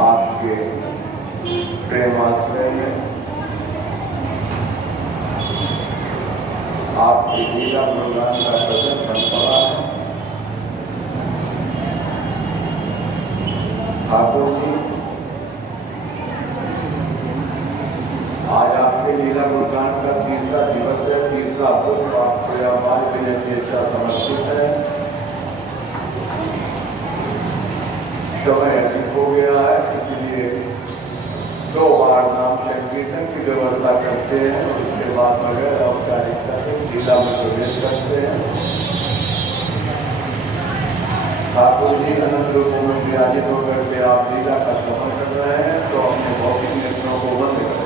आपके प्रेमाश्रय में आपकी लीला भगवान का प्रदर्शन पड़ा है। ठाकुर जी, आज आपके लीला भगवान का तीसरा दिवस है, तीसरा पुष्प आपके आवाज के लिए चेष्टा समर्पित है। समय अधिक हो गया है, इसलिए 2 बार नाम संकीर्तन की व्यवस्था करते हैं, उसके बाद बगैर औपचारिकता से लीला में प्रवेश करते हैं। ठाकुर जी अनंत रूपों में विराजित होकर के आप लीला का श्रवण कर रहे हैं, तो अपने भौतिक नेत्रों को बंद करें।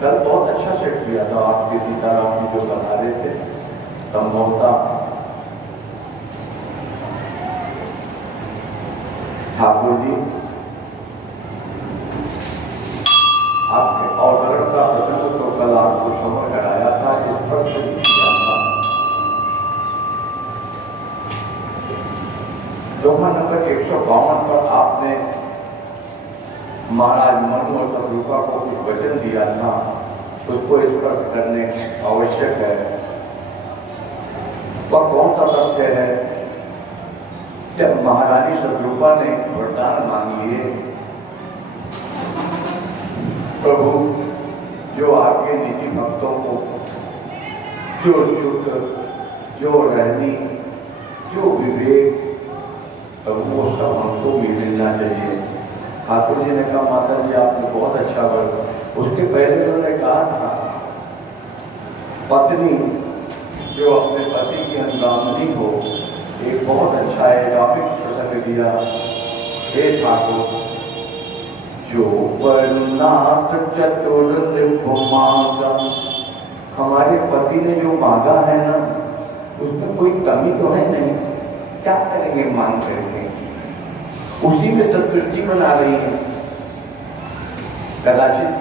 कल बहुत अच्छा सेट किया था आपके सीताराम जी जो बता रहे थे। संभवतः ठाकुर जी आपके अवतरण का प्रसंग तो कल आपको समझ कराया था, इस पर किया था। दोहा नंबर 152 पर आपने महाराज मनु और शत्रुपा को कुछ वचन दिया था, उसको स्पर्श करने आवश्यक है। वह कौन सा तथ्य है? जब महारानी शत्रुपा ने वरदान मांग लिए, प्रभु जो आपके निजी भक्तों को जो सुख, जो रहनी, जो विवेक, वो सब हमको भी मिलना चाहिए। ठाकुर जी ने कहा माता जी आपने बहुत अच्छा वर्क। उसके पहले उन्होंने कहा था पत्नी जो अपने पति की अनुगामिनी हो, एक बहुत अच्छा एरामिक प्रसंग दिया। हे ठाकुर जो वर्णात चतुर मांगा, हमारे पति ने जो मांगा है ना, उसमें कोई कमी तो है नहीं, क्या करेंगे मांग करके, उसी में संतुष्टि बना रही है। कदाचित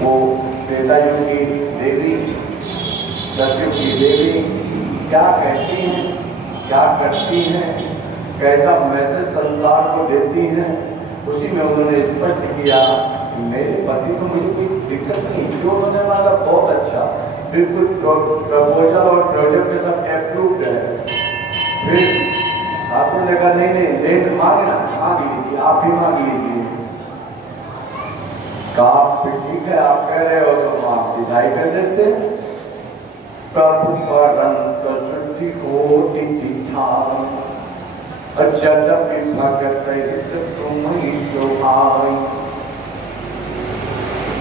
वो श्वेता युग की देवी, सतयुग की देवी क्या कहती हैं, क्या करती हैं, कैसा मैसेज संसार को देती हैं, उसी में उन्होंने स्पष्ट किया मेरे पति को मुझे कोई दिक्कत नहीं, जो उन्होंने मांगा बहुत अच्छा, बिल्कुल प्रपोजल और प्रोजेक्ट के सब अप्रूव्ड है। फिर आपको देखा नहीं नहीं लेट मांगना, मांग लीजिए, आप ही मांग लीजिए। कहा फिर ठीक है, आप कह रहे हो तो आप विदाई कर देते। प्रभु परंत शुद्धि को दिखा अजदपि भगत तुम ही जो आई।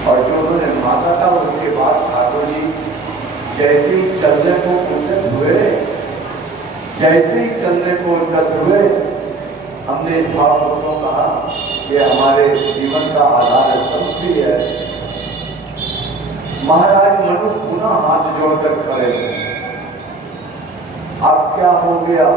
और जो उन्होंने मांगा था उसके बाद ठाकुर जी जैसे ही चलने को उन्नत हुए, जैसे ही चलने को उन्नत हुए, हमने इस भाव को कहा कि हमारे जीवन का आधार संस्कृति है। महाराज मनु पुनः हाथ जोड़कर खड़े थे। अब क्या हो गया?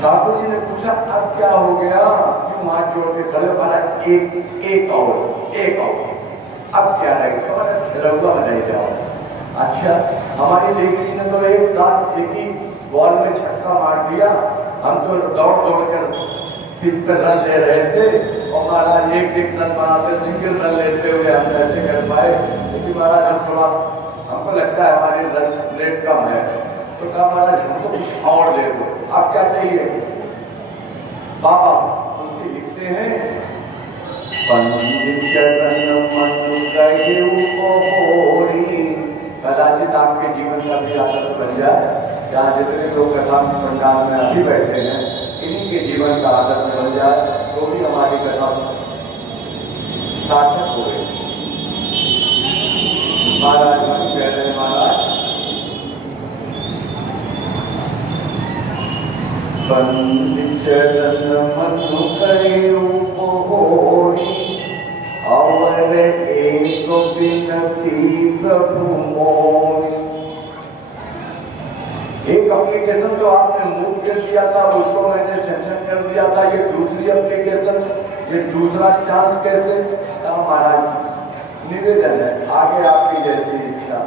ठाकुर जी ने पूछा अब क्या हो गया, क्यों हाथ जोड़ के खड़े? बोला एक और अब क्या है? खिलौना बनाई जाओ। अच्छा, हमारी देवी जी ने तो एक साथ एक ही बॉल में छक्का मार दिया, हम तो दौड़ कर पिच पे रन ले रहे थे और महाराज एक रन बनाते, सिंगल रन लेते हुए हम ऐसे कर पाए। क्योंकि महाराज हम थोड़ा, हमको लगता है हमारी रन रेट कम है, तो कहा महाराज हमको कुछ और दे दो, आप क्या चाहिए? बाबा तुलसी लिखते हैं कदाचित आपके जीवन का भी आदत बन जाए, जहाँ जितने लोग कथा पंडाल में अभी बैठे हैं इन्हीं के जीवन का आदत बन जाए तो भी हमारी कथा सार्थक हो गई। महाराज कह रहे हैं महाराज चरण मनु और एक विनती प्रभु मोहि। एक एप्लीकेशन जो आपने मूव कर दिया था उसको मैंने सेंशन कर दिया था, ये दूसरी एप्लीकेशन, ये दूसरा चांस कैसे? महाराज निवेदन है, आगे आपकी जैसी इच्छा।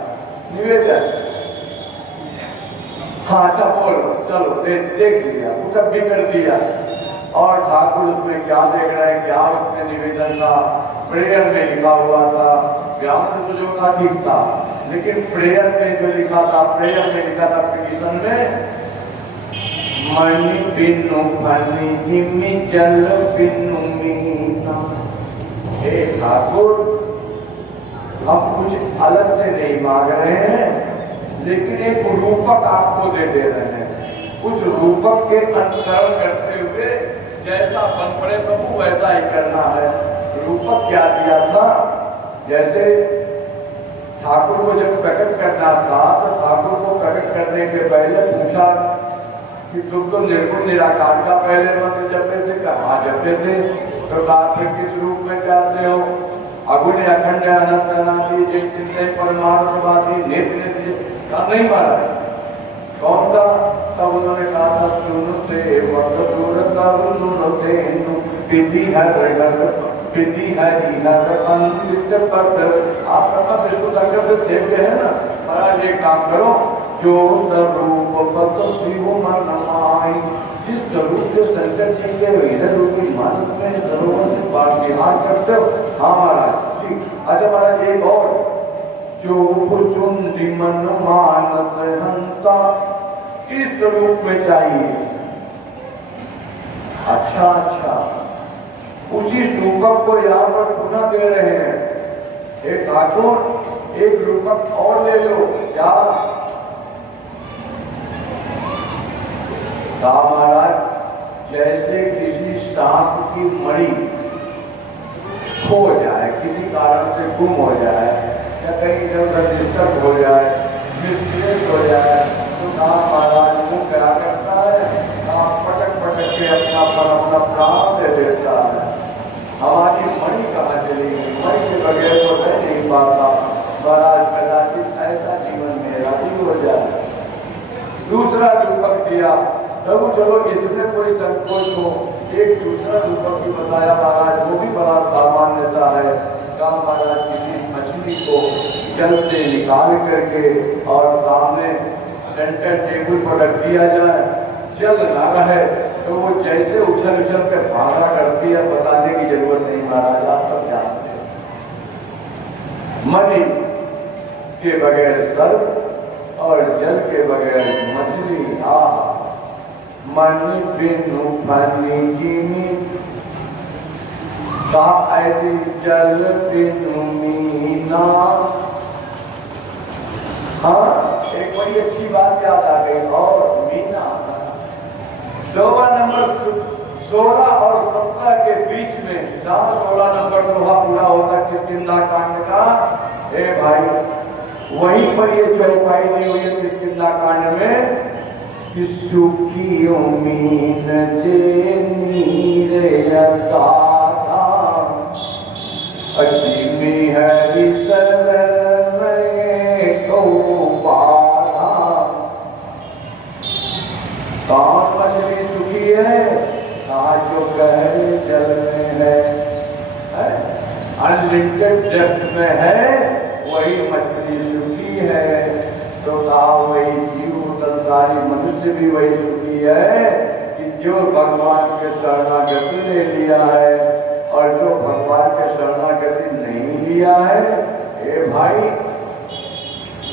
निवेदन, हाँ अच्छा बोलो, चलो देख लिया, पुटअप भी कर दिया। और ठाकुर उसमें क्या देख रहे हैं, क्या उसमें निवेदन था? प्रेयर में लिखा हुआ था, व्याकरण तो जो था ठीक था, लेकिन प्रेयर में जो लिखा था, प्रेयर में लिखा था पिटीशन में मणि बिनु मणि हिमि जल बिनु मीना। हे ठाकुर, हम कुछ अलग से नहीं मांग रहे हैं, लेकिन एक रूपक आपको दे रहे हैं। उस रूपक के अनुसरण करते हुए जैसा बन पड़े प्रभु वैसा ही करना है। रूपक क्या दिया था? जैसे ठाकुर को जब प्रकट करना था तो ठाकुर को प्रकट करने के पहले पूछा कि तुम तो निर्गुण निराकार का पहले मंत्र जपते थे, कहाँ जपते थे? तो कहा फिर किस रूप में चाहते हो? अगुण अखंड अनंत अनादि जय सिंधे परमार्थवादी नेत्र नहीं मारा। कौन था? तब उन्होंने कहा था सुन से मत दूर करुण धेनु विधि है विधि है अंतित पद। आप अपना विष्णु शंकर से सेव्य है ना, महाराज एक काम करो, जो स्वरूप पद शिव मन माई, जिस स्वरूप से शंकर जी के इधर रूपी मानस में सरोवर से विहार करते हो। हाँ महाराज ठीक। अच्छा महाराज एक और, जो चुंडी मन मानस हंता, इस रूप में चाहिए। अच्छा अच्छा, उसी रूपक को यहाँ पर पुनः दे रहे हैं। एक ठाकुर एक रूपक और ले लो। क्या? महाराज जैसे किसी सांप की मणि खो जाए, किसी कारण से गुम हो जाए या कहीं इधर उधर डिस्टर्ब हो जाए, मिसप्लेस हो जाए, तो महाराज वो क्या करता है? पटक पटक के अपना प्राण दे देता है। हमारी मणि कहाँ चली गई? मणि के बगैर तो रह नहीं पाता। महाराज कदाचित ऐसा जीवन मेरा भी हो जाए। दूसरा रूपक दिया, प्रभु चलो इसमें कोई संकोच हो, एक दूसरा रूपक भी बताया महाराज, वो भी बड़ा सामान्यता है। कहा महाराज किसी मछली को जल से निकाल करके और सामने सेंटर टेबल पर रख दिया जाए, जल ना रहे तो वो जैसे उछल उछल के भागा करती है, बताने की जरूरत नहीं महाराज, आप सब जानते हैं। मणि के बगैर सर्प और जल के बगैर मछली, मणि बिनु पानी कीनी कायदी जल बिनु मीना। हाँ, एक बड़ी अच्छी बात याद आ गई। और मीना 2 नंबर 16 और 17 के बीच में, जहाँ 16 नंबर दोहा पूरा होता है किष्किंधा कांड का, ए भाई वहीं पर ये चौपाई दी हुई है किष्किंधा कांड में कि सुखी मीन जे नीर गाथा अजीमी हरि शरण में को बाधा। कौन मछली सुखी है? जो गहरे जल में है, अनलिमिटेड डेप्थ में है, वही मछली सुखी है। तो कहा वही जीव संसारी मनुष्य भी वही सुखी है कि जो भगवान के शरणागति ले लिया है, और जो भगवान के शरणागति नहीं लिया है, ए भाई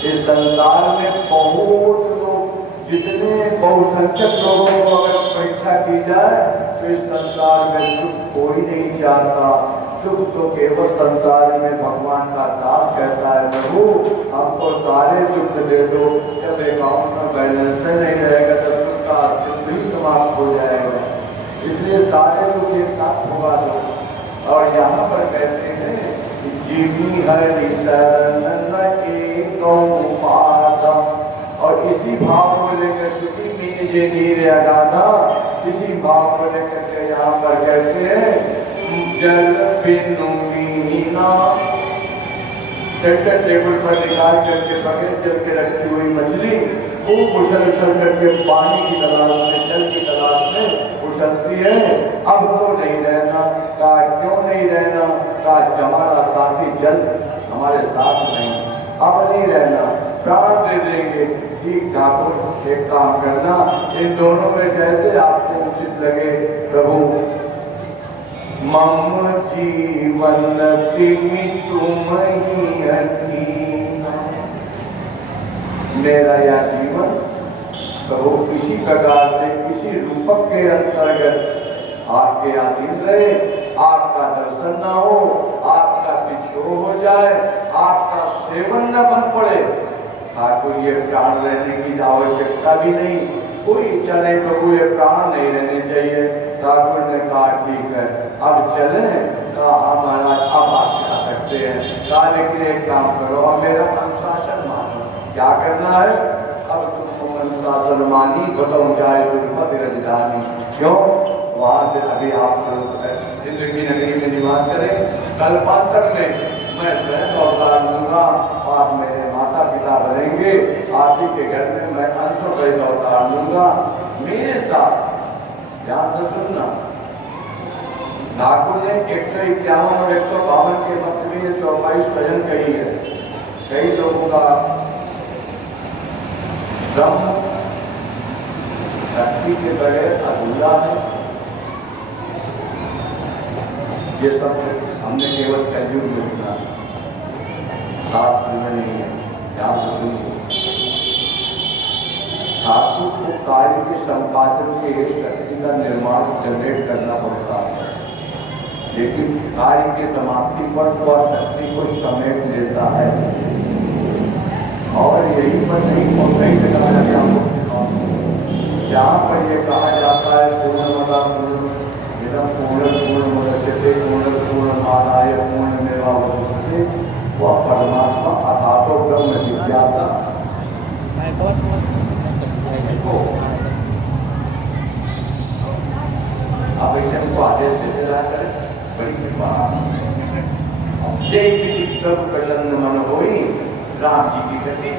इस संसार में बहुत लोग, जितने बहुसंख्यक लोगों को अगर परीक्षा की जाए तो इस संसार में सुख कोई नहीं चाहता। सुख तो केवल संसार में भगवान का दास कहता है, प्रभु हमको सारे दुख दे दो, जब अकाउंट में बैलेंस नहीं रहेगा तब सुख का अस्तित्व ही समाप्त हो जाएगा। इसलिए सारे दुख एक साथ भुगा दो। और यहाँ पर कहते हैं कि जीवी हरि शरण एको पादम, और इसी भाव को लेकर सुखी मीन जे नीर अगाधा, इसी भाव को लेकर के यहाँ पर कहते हैं जल बिनु मीना। सेंटर टेबल पर निकाल करके बगैर जल के रखी हुई मछली खूब उछल उछल करके पानी की तलाश में, जल की तलाश में उछलती है। अब तो नहीं रहना, कहा क्यों नहीं रहना? कहा हमारा साथी जल हमारे साथ नहीं, अब नहीं रहना, प्राण दे देंगे। ठीक ठाकुर एक काम करना, इन दोनों में जैसे आपको उचित लगे प्रभु। मम जीवन तिमि तुम ही अधीना, मेरा यह जीवन प्रभु किसी प्रकार से किसी रूपक के अंतर्गत आपके अधीन रहे, आपका दर्शन न हो, आपका पिछोह हो जाए, आपका सेवन न बन पड़े। ठाकुर ये प्राण रहने की आवश्यकता भी नहीं, कोई इच्छा नहीं प्रभु ये प्राण नहीं रहने चाहिए। ठाकुर ने कहा ठीक है अब चलें। कहा महाराज अब आप जा सकते हैं। कहा लेकिन एक काम करो, अब मेरा अनुशासन मानो। क्या करना है? अब तुमको अनुशासन मानी बताऊँ जाए दुर्पद रजधानी। क्यों? वहाँ से अभी आप इंद्र की नगरी में निवास करें, कल्पांतर में मैं स्वयं अवतार लूंगा, आप मेरे माता पिता बनेंगे, आप ही के घर में मैं अंशों अवतार लूंगा, मेरे साथ। ध्यान से सुनना, ठाकुर ने 151 और 152 के मध्य में ये चौपाई स्वयं कही है। कई लोगों का ब्रह्म शक्ति के बगैर अधूरा है। ये सब हमने केवल कलयुग में सुना, शास्त्र में नहीं है। ध्यान से सुनिए, ठाकुर को कार्य के संपादन के शक्ति का निर्माण जनरेट करना पड़ता है, लेकिन कार्य की समाप्ति पर वह शक्ति को समेट लेता है। और यही पर नहीं और कई जगह जाके आपको जहाँ पर यह कहा जाता है पूर्णमदा पूर्णमिदं पूर्णमुदच्यते पूर्णमादाय पूर्णमेवावशिष्यते, वह परमात्मा अथातो ब्रह्म जिज्ञासा। आप ऐसे हमको आदेश देते रहा करें, बड़ी कृपा। जय विधि सब प्रसन्न मन होई, राम जी की गति।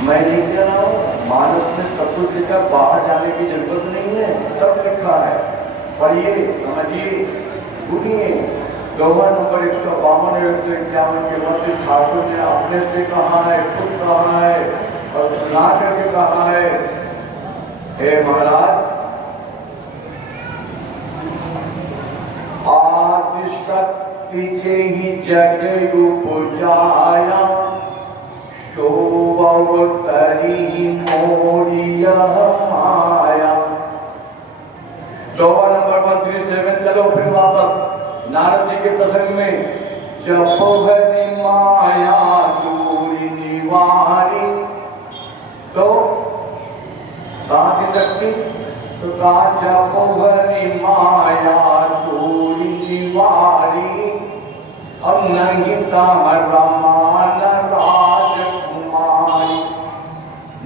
मैं नहीं कह रहा हूँ, मानस में सब कुछ लिखा, बाहर जाने की जरूरत नहीं है, सब लिखा है। पढ़िए, समझिए, सुनिए, दोहा नंबर 152 और 151 के मध्य ठाकुर ने अपने से कहा है, खुद कहा है और सुना करके कहा है, हे महाराज, आदि शक्ति ही जग उपजाया, शोभवतरी मोरिया माया। दोहा नंबर 137 चलो फिर वापस नारद जी के प्रसंग में, जप भरी माया दूरी निवारी। तो कहाँ की शक्ति? तो कहा जप भरी माया दूरी निवारी, अब नहीं रमान राजकुमारी।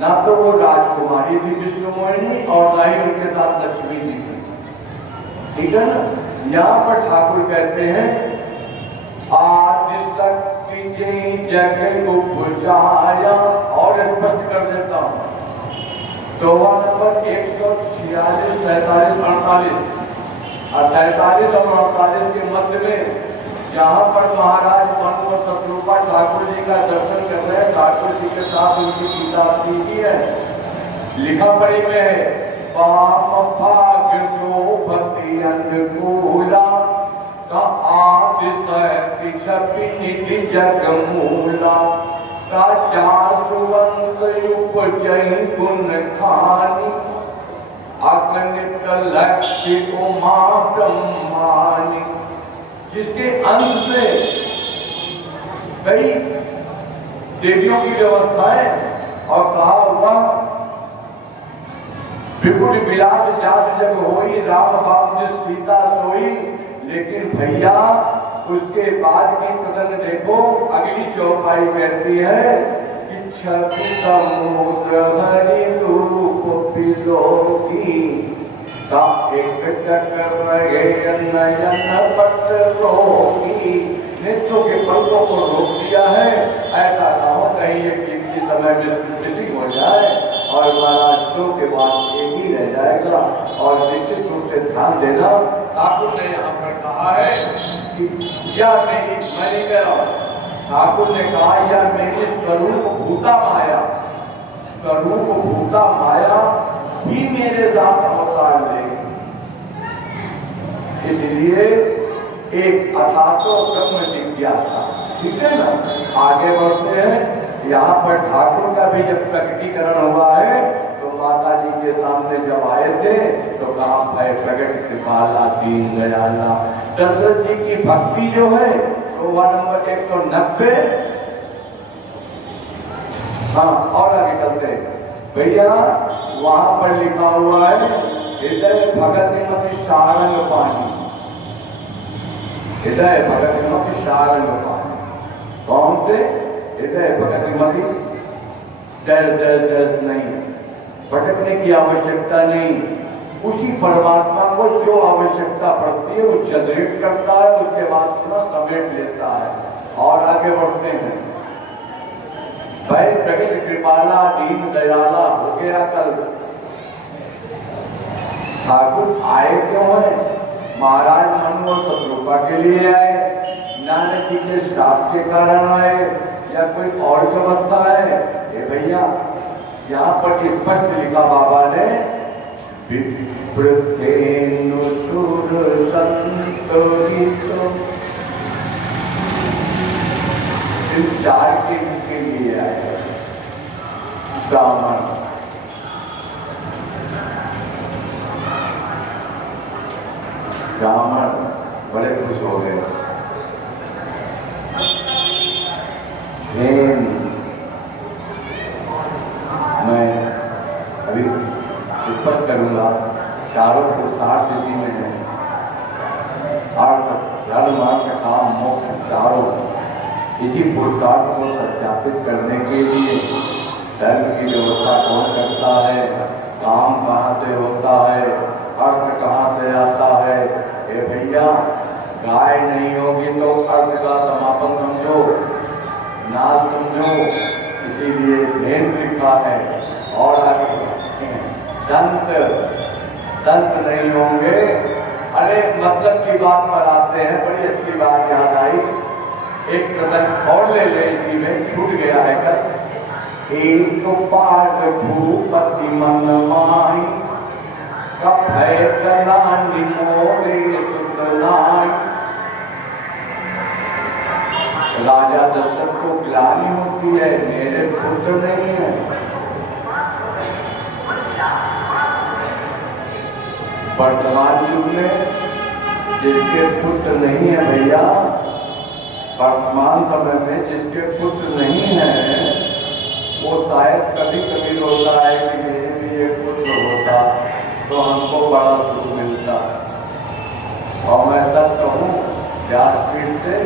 ना तो वो राजकुमारी थी विष्णुमोहिनी और ना ही उनके साथ लक्ष्मी जी थी, ठीक है ना। यहाँ पर ठाकुर कहते हैं आदि शक्ति जग उपजाया, और स्पष्ट कर देता हूँ। दोहा नंबर 146, 47, 48 और 43 और 48 के मध्य में जहाँ पर महाराज मनु और शत्रुपा ठाकुर जी का दर्शन कर रहे हैं, ठाकुर जी के साथ उनकी सीता की है, लिखा पढ़ी में है, पाम भाग्य शोभति अनुकूला, का आदि शक्ति छपि निधि जग मूला, का जासुवंत उपजहि गुण खानी, अगणित लक्ष्य उमा ब्रह्मानी। जिसके अंत से कई देवियों की व्यवस्था है और कहा हुआ, विपुल विलास जात जब होई, राम बाप जिस सीता सोई। लेकिन भैया उसके बाद की प्रसंग देखो, अगली चौपाई कहती है कि छवि समुद्र हरि रूप पिलोगी, का एक चक्कर रहे नयन पट रोगी। नेत्रों के पलकों को रोक दिया है, ऐसा ना हो कहीं ये किसी समय मिसिंग हो जाए और महाराज शो के बाद एक ही रह जाएगा। और निश्चित रूप से ध्यान देना, ठाकुर ने यहाँ पर कहा है कि यह मेरी, मैं नहीं कह रहा, ठाकुर ने कहा यह मेरी स्वरूप भूता माया, स्वरूप भूता माया भी मेरे साथ अवतार ले। इसलिए एक अथातो ब्रह्म जिज्ञासा, ठीक है ना। आगे बढ़ते हैं, यहाँ पर ठाकुर का भी जब प्रकटीकरण हुआ है तो माता जी के सामने जब आए थे तो कहा भय प्रकट कृपाला दीन दयाला। दशरथ जी की भक्ति जो है तो वह नंबर 190। हाँ और आगे चलते भैया, वहां पर लिखा हुआ है हृदय भगत मति सारंग पानी, हृदय भगत मति सारंग पानी। कौन से हृदय भगत मति? दर दर दर नहीं, भटकने की आवश्यकता नहीं। उसी परमात्मा को जो आवश्यकता पड़ती है वो जनरेट करता है, उसके बाद थोड़ा समेट लेता है। और आगे बढ़ते हैं, भय प्रगट कृपाला दीन दयाला हो गया कल। ठाकुर आए क्यों है? महाराज मनु और शत्रुपा के लिए आए, नानक जी के श्राप के कारण आए, या कोई और व्यवस्था है? ये भैया यहाँ पर स्पष्ट लिखा बाबा ने, विप्रथेनु सुर संतोषितो, इन चार के लिए आए। ब्राह्मण, ब्राह्मण बड़े खुश हो गए। मैं अभी स्पष्ट करूंगा, चारों पुरुषार्थ इसी में है। अर्थ धर्म अर्थ काम मोक्ष चारों इसी पुरुषार्थ को सत्यापित करने के लिए धर्म की व्यवस्था कौन करता है, काम कहाँ से होता है, अर्थ कहाँ से आता है। ए भैया, गाय नहीं होगी तो अर्थ का समापन समझो, नाद समझो, इसीलिए भेद लिखा है। और आगे संत नहीं होंगे अरे मतलब की बात पर आते हैं, बड़ी अच्छी बात याद आई। एक प्रसंग और ले ले, इसी में छूट गया है कल। एक तो पार भूपति मन माई, कब है कलानी मोरे सुतनाई। राजा दशरथ को ग्लानि होती है, मेरे पुत्र नहीं है। वर्तमान युग में जिसके पुत्र नहीं है भैया, वर्तमान समय में जिसके पुत्र नहीं है, वो शायद कभी कभी रोता है कि मेरे भी एक पुत्र होता तो हमको बड़ा सुख मिलता। और मैं सच कहूँ व्यासपीठ से,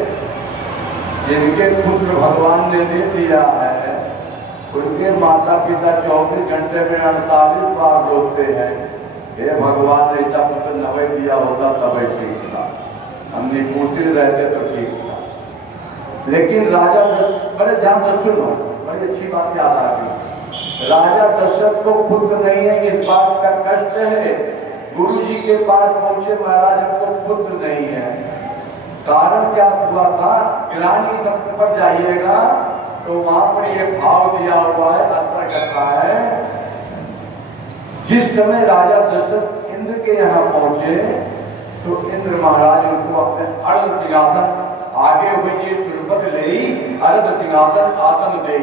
जिनके पुत्र भगवान ने दे दिया है, उनके माता पिता 24 घंटे में 48 बार रोते हैं, हे भगवान ऐसा पुत्र नवे दिया होता तब ठीक था, हम निपुत्र रहते तो ठीक था। लेकिन राजा, बड़े ध्यान से सुनो, बड़ी अच्छी बात याद आ गई। राजा दशरथ को पुत्र नहीं है, इस बात का कष्ट है। गुरु जी के पास पहुंचे, महाराज हमको पुत्र नहीं है। कारण क्या हुआ था? ग्लानि शब्द पर जाइएगा तो वहां पर ये भाव दिया हुआ है, अंतर करता है। जिस समय राजा दशरथ इंद्र के यहाँ पहुंचे तो इंद्र महाराज उनको अपने अर्ध सिंहासन, आगे हुई जी सुरपत ले अर्ध सिंहासन आसन दे,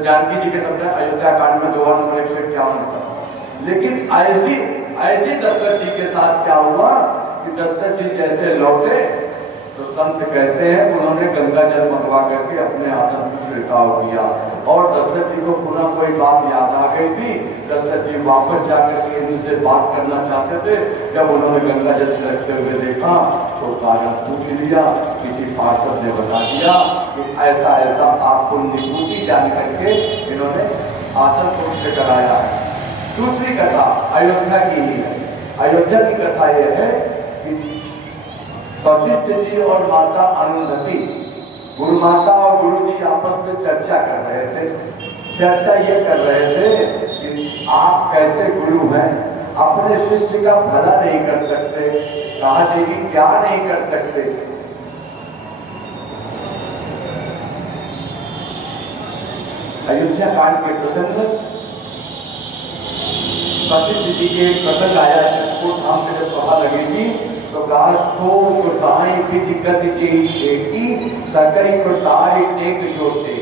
जानकी जी के शब्द अयोध्या कांड में 2 नंबर 151 का। लेकिन ऐसी दशरथ जी के साथ क्या हुआ कि दशरथ जी जैसे लौटे तो संत कहते हैं उन्होंने गंगा जल मंगवा करके अपने आसन पर छिड़काव किया। और दशरथ जी को पुनः कोई बात याद आ गई थी, दशरथ जी वापस जाकर के इनसे बात करना चाहते थे। जब उन्होंने गंगा जल छिड़कते हुए देखा तो कारण पूछ लिया, किसी पार्षद ने बता दिया कि ऐसा ऐसा आपको निपूति जान करके इन्होंने आसन पुष्ट कराया है। दूसरी कथा अयोध्या की ही है। अयोध्या की कथा यह है कि वशिष्ठ जी और माता अरुंधति, गुरु माता और गुरु जी आपस में चर्चा कर रहे थे। चर्चा ये कर रहे थे कि आप कैसे गुरु हैं, अपने शिष्य का भला नहीं कर सकते। कहा देवी क्या नहीं कर सकते? अयोध्या कांड के प्रसंग, वशिष्ठ जी के एक प्रसंग आया, को धाम में जब सभा लगेगी तो कहा सो कुटाई की दिक्कत चेकी सकई कुटाई एक जोते।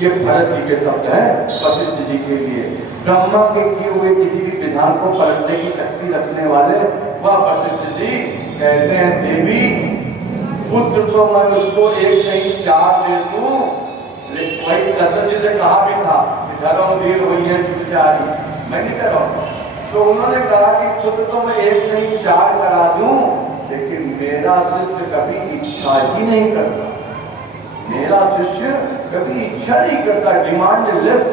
ये भरत जी के शब्द है वशिष्ठ जी के लिए। ब्रह्मा के किए हुए किसी भी विधान को पलटने की शक्ति रखने वाले वह वशिष्ठ जी कहते हैं, देवी पुत्र तो मैं उसको एक नहीं 4 दे दूं। वही दशरथ जी से कहा भी था कि धर्म वीर हुई है सुचारी, मैं नहीं कर रहा हूं। तो उन्होंने कहा कि खुद तो मैं एक नहीं 4 करा दूं, लेकिन मेरा शिष्य कभी इच्छा ही नहीं करता। मेरा शिष्य कभी इच्छा नहीं करता, डिमांड लेस।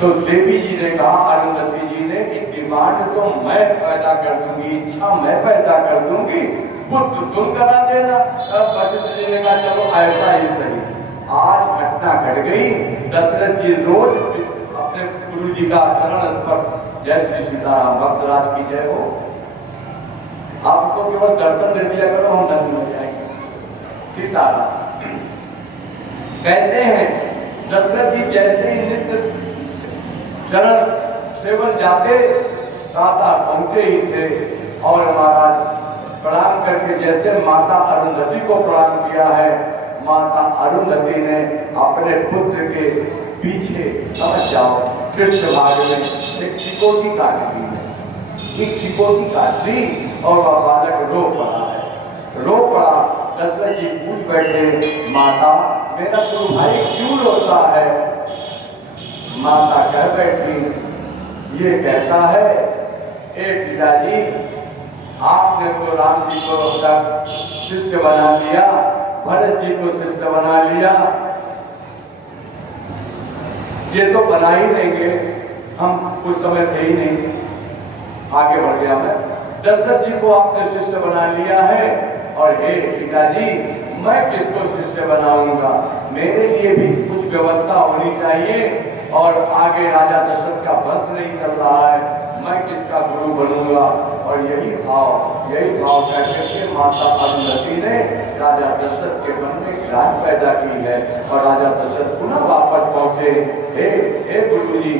तो देवी जी ने कहा, अरुंधति जी ने, कि डिमांड तो मैं पैदा कर दूंगी, इच्छा मैं पैदा कर दूंगी, पुत्र तुम करा देना। तब वशिष्ठ जी ने कहा चलो ऐसा ही सही। आज घटना घट गई। दशरथ जी रोज अपने गुरु जी का चरण स्पर्श, जय श्री सीताराम, भक्तराज की जय हो। आपको केवल दर्शन दे दिया करो, हम धन्य हो जाएंगे। सीताराम कहते हैं, दशरथ जी जैसे ही नित्य चरण सेवन जाते, राता पहुंचे ही थे और महाराज प्रणाम करके जैसे माता अरुंधति को प्रणाम किया है, माता अरुंधति ने अपने पुत्र के पीछे, समझ जाओ, पृष्ठ भाग में एक चिकोटी काट दी, एक चिकोटी काट दी और वह बालक रो पड़ा है। रो पड़ा। दशरथ जी पूछ बैठे, माता मेरा गुरु भाई क्यों रोता है? माता कह बैठी, ये कहता है, ए पिताजी आपने तो राम जी को अपना शिष्य बना लिया, भरत जी को शिष्य बना लिया, ये तो बना ही लेंगे, हम कुछ समय थे ही नहीं, आगे बढ़ गया मैं। दशरथ जी को आपने शिष्य बना लिया है और हे पिताजी मैं किसको शिष्य बनाऊंगा? मेरे लिए भी कुछ व्यवस्था होनी चाहिए। और आगे राजा दशरथ का वंश नहीं चल रहा है, मैं किसका गुरु बनूंगा। और यही भाव करके माता अरुंधति ने राजा दशरथ के मन में ग्राह पैदा की है। और राजा दशरथ पुनः वापस पहुंचे, हे गुरु जी,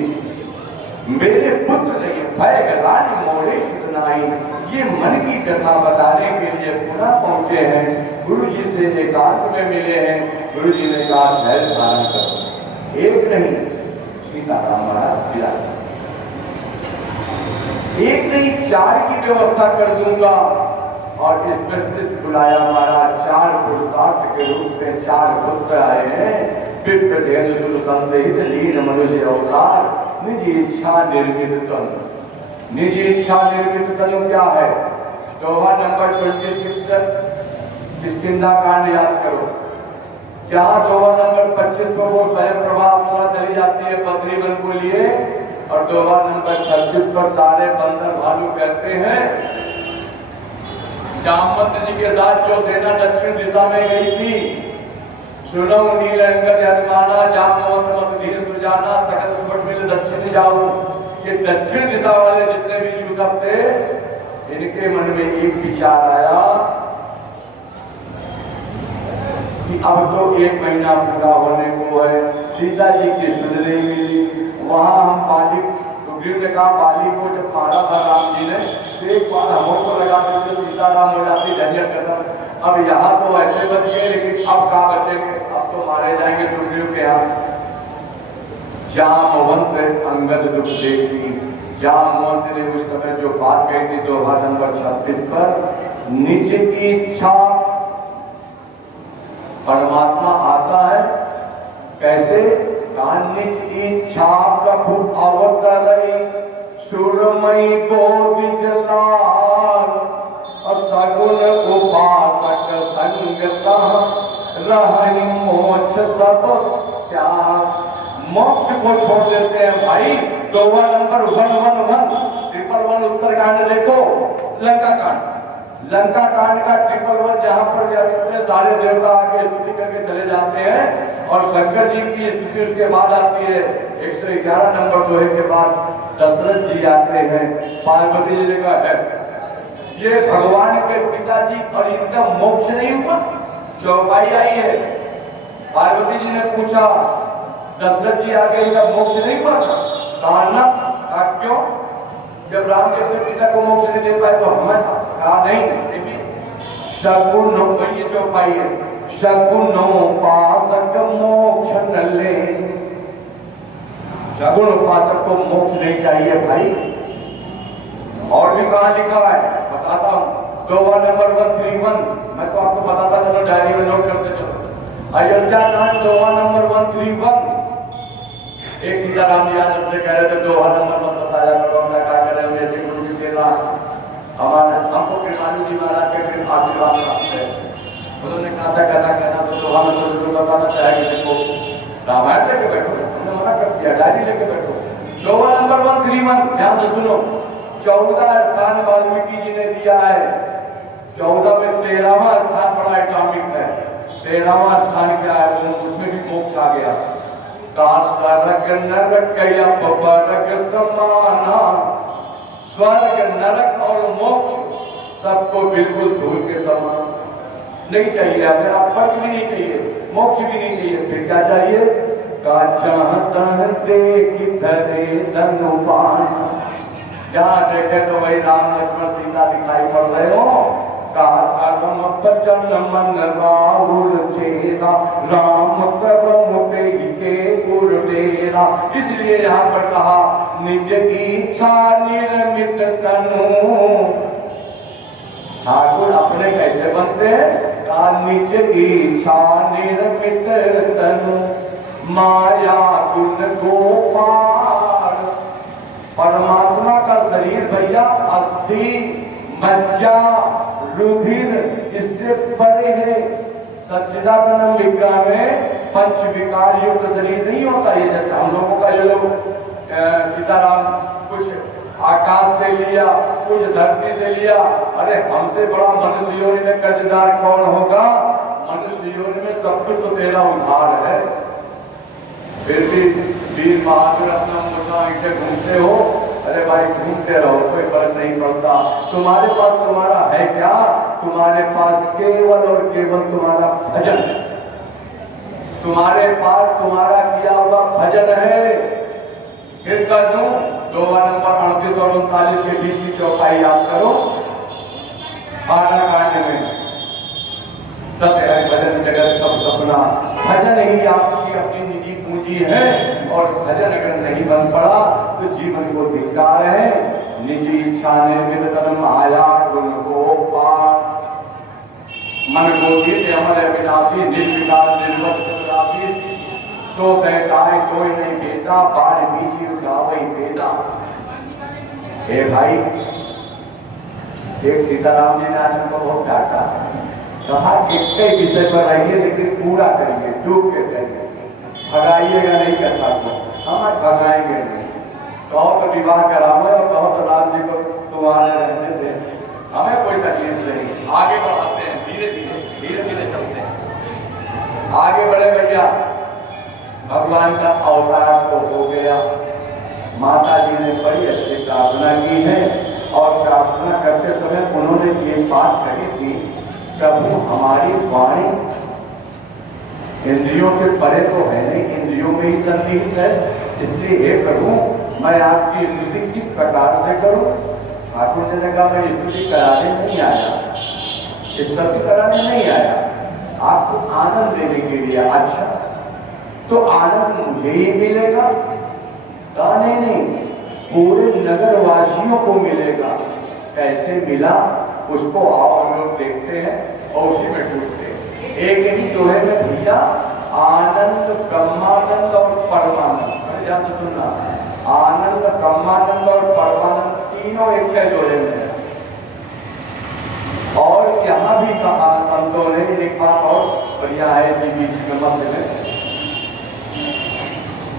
मेरे पुत्र ने भयगरानी मोरे सुनाई, ये मन की कथा बताने के लिए पुनः पहुंचे हैं। गुरु जी से एकांत में मिले हैं। गुरु जी ने कहा धैर्य धारण करो, एक नहीं सीताराम महाराज पिला, एक नहीं 4 की व्यवस्था कर दूंगा। और इस विस्तृत बुलाया महाराज, 4 पुरुषार्थ के रूप में 4 पुत्र आए हैं। विप्र धेनु सुर संदेहित लीन मनुष्य अवतार, निज इच्छा निर्मित तनु। निज इच्छा निर्मित तनु क्या है? दोहा नंबर 26 किष्किंधा कांड याद करो, जहां दोहा नंबर 25 को वो स्वयं प्रभाव थोड़ा चली जाती है पथरी वन को लिए, और दोहा नंबर 26 पर सारे बंदर भालू कहते हैं, जामवंत जी के साथ जो सेना दक्षिण दिशा में गई थी, सुनो नील अंगद हनुमाना, जामवंत मत धीर सुजाना, सकल सुबह मिल दक्षिण जाऊं। ये दक्षिण दिशा वाले जितने भी युवक थे, इनके मन में एक विचार आया कि अब तो 1 महीना पूरा होने को है, सीता जी की सुन नहीं मिली। वहां हम पाली, सुग्रीव ने कहा पाली को जब मारा था राम जी ने, एक बार हमको लगा कि सीताराम हो जाती, झंझट खत्म। अब यहाँ तो ऐसे बच गए, लेकिन अब कहाँ बचेंगे, अब तो मारे जाएंगे सुग्रीव के हाथ। जामवंत अंगद दुख देखी, जामवंत ने उस समय जो बात कही थी दोहा नंबर 26 पर, निज की इच्छा। परमात्मा आता है कैसे? निज इच्छा प्रभु अवतरई, सुरमई गोदिज लाल, और सगुन उपासक संगता, रहई मोक्ष सब त्याग। मोक्ष को छोड़ देते हैं भाई। दोहा नंबर 111 उत्तरकांड देखो, लंका कांड, लंका कांड का 111 जहां पर क्या कहते हैं, सारे देवता आके स्तुति करके चले जाते हैं, और शंकर जी की स्तुति उसके बाद आती है। 111 नंबर दोहे के बाद दशरथ जी आते हैं, पार्वती जी ने कहा है ये भगवान के पिताजी और इनका मोक्ष नहीं हुआ, चौपाई आई है। पार्वती जी ने पूछा, दशरथ जी आगे इनका मोक्ष नहीं हुआ? कहा ना। क्यों? जब राम के अपने पिता को मोक्ष नहीं दे पाए तो हमें कहा नहीं। देखिए शकुन, ये चौपाई है, शकुनो पातक मोक्ष न ले। शकुन पातक को मोक्ष नहीं चाहिए भाई। और भी कहा लिखा है, बताता हूँ, दोहा नंबर 131, मैं तो आपको बताता चलो, डायरी में नोट करते चलो। अयोध्या कांड दोहा नंबर 131। एक सीताराम जी आज अपने कह रहे थे दोहा नंबर मत बताया करो, मैं क्या कर रहे हैं, गुरु जी से हमारे हमको कृपालु जी महाराज के फिर आशीर्वाद प्राप्त है। उन्होंने कहा था कथा कहना तो दोहा नंबर जो बताना चाहेंगे, देखो रामायण लेके बैठो, हमने मना कर दिया, डायरी लेके बैठो। दोहा नंबर 131 ध्यान से सुनो। 14 स्थान वाल्मीकि जी ने दिया है, 14 में 13वां स्थान बड़ा एटॉमिक है। 13वां स्थान क्या है? उसमें भी मोक्ष आ गया। स्वर्ग नरक और मोक्ष सबको बिल्कुल धूल के समान नहीं चाहिए, हमें आप फर्क भी नहीं चाहिए, मोक्ष भी नहीं चाहिए। फिर क्या चाहिए? का चाहत देख धरे धनुपान, जहाँ देखे तो वही राम लक्ष्मण सीता दिखाई पड़ रहे हो। मन राहुल चेरा, राम करम के गुरुदेरा। इसलिए यहाँ पर कहा निज इच्छा निर्मित तनु। ठाकुर अपने कैसे बनते हैं? का निज इच्छा निर्मित तनु, माया गुण गोपाल। परमात्मा का शरीर भैया अस्थि मज्जा रुधिर इससे परे है। सच्चिदानंद विग्रह में पंच विकार युक्त शरीर नहीं होता। ये जैसे हम लोगों का, ये लोग सीताराम कुछ आकाश से लिया, कुछ धरती से लिया। अरे हमसे बड़ा मनुष्य योनि में कर्जदार कौन होगा? मनुष्य योनि में सब कुछ तो तेरा उधार है। फिर भी वीर बहादुर अपना मुझा इसे घूमते हो। अरे भाई घूमते रहो, कोई फर्क नहीं पड़ता। तुम्हारे पास तुम्हारा है क्या? तुम्हारे पास केवल और केवल तुम्हारा भजन। तुम्हारे पास तुम्हारा किया हुआ भजन है। फिर कर दूं 2 नंबर 38 और 39 के बीच की चौपाई याद करो। कांड में सब है भजन जगत सब सपना। भजन ही आपकी अपनी निजी पूंजी है और भजन अगर नहीं बन पड़ा तो जीवन को धिक्कार है। निजी इच्छा निर्मित आया गुण को पार मन को गीत अमर अविनाशी निर्विकार निर्वक्षी सो कहताए कोई नहीं बेटा बाढ़ बीसी गावई बेटा। हे भाई, एक सीताराम जी ने आदमी को बहुत डांटा, कहा एक कई विषय पर रहिए लेकिन पूरा करिए, डूब के करिए, भगाइएगा नहीं करता तो हम आज भगाएंगे नहीं। कहो तो विवाह कराओ और कहो तो राम जी को तुम्हारे रहने दे, हमें कोई तकलीफ नहीं। आगे बढ़ाते हैं, धीरे धीरे धीरे धीरे चलते हैं, आगे बढ़े भैया। भगवान का अवतार तो हो गया। माता जी ने बड़ी अच्छी प्रार्थना की है और प्रार्थना करते समय उन्होंने ये बात कही थी, प्रभु हमारी वाणी इंद्रियों के परे तो है नहीं, इंद्रियों में ही संदिग्ध है, इसलिए हे प्रभु मैं आपकी स्तुति किस प्रकार से करूं? ठाकुर जी ने कहा मैं स्तुति कराने नहीं आया, स्तुति कराने नहीं आया, आपको आनंद देने के लिए। अच्छा तो आनंद मुझे ही मिलेगा? कहा नहीं, पूरे नगर वासियों को मिलेगा। कैसे मिला उसको आओ हम लोग देखते हैं और उसी में डूबते हैं। एक ही जो है मैं भैया, आनंद ब्रह्मानंद और परमानंद। ध्यान से सुनना, आनंद ब्रह्मानंद और परमानंद तीनों एक है जोड़े में। और यहाँ भी कहा संतों ने, एक बात और बढ़िया है इसी बीच में मध्य में,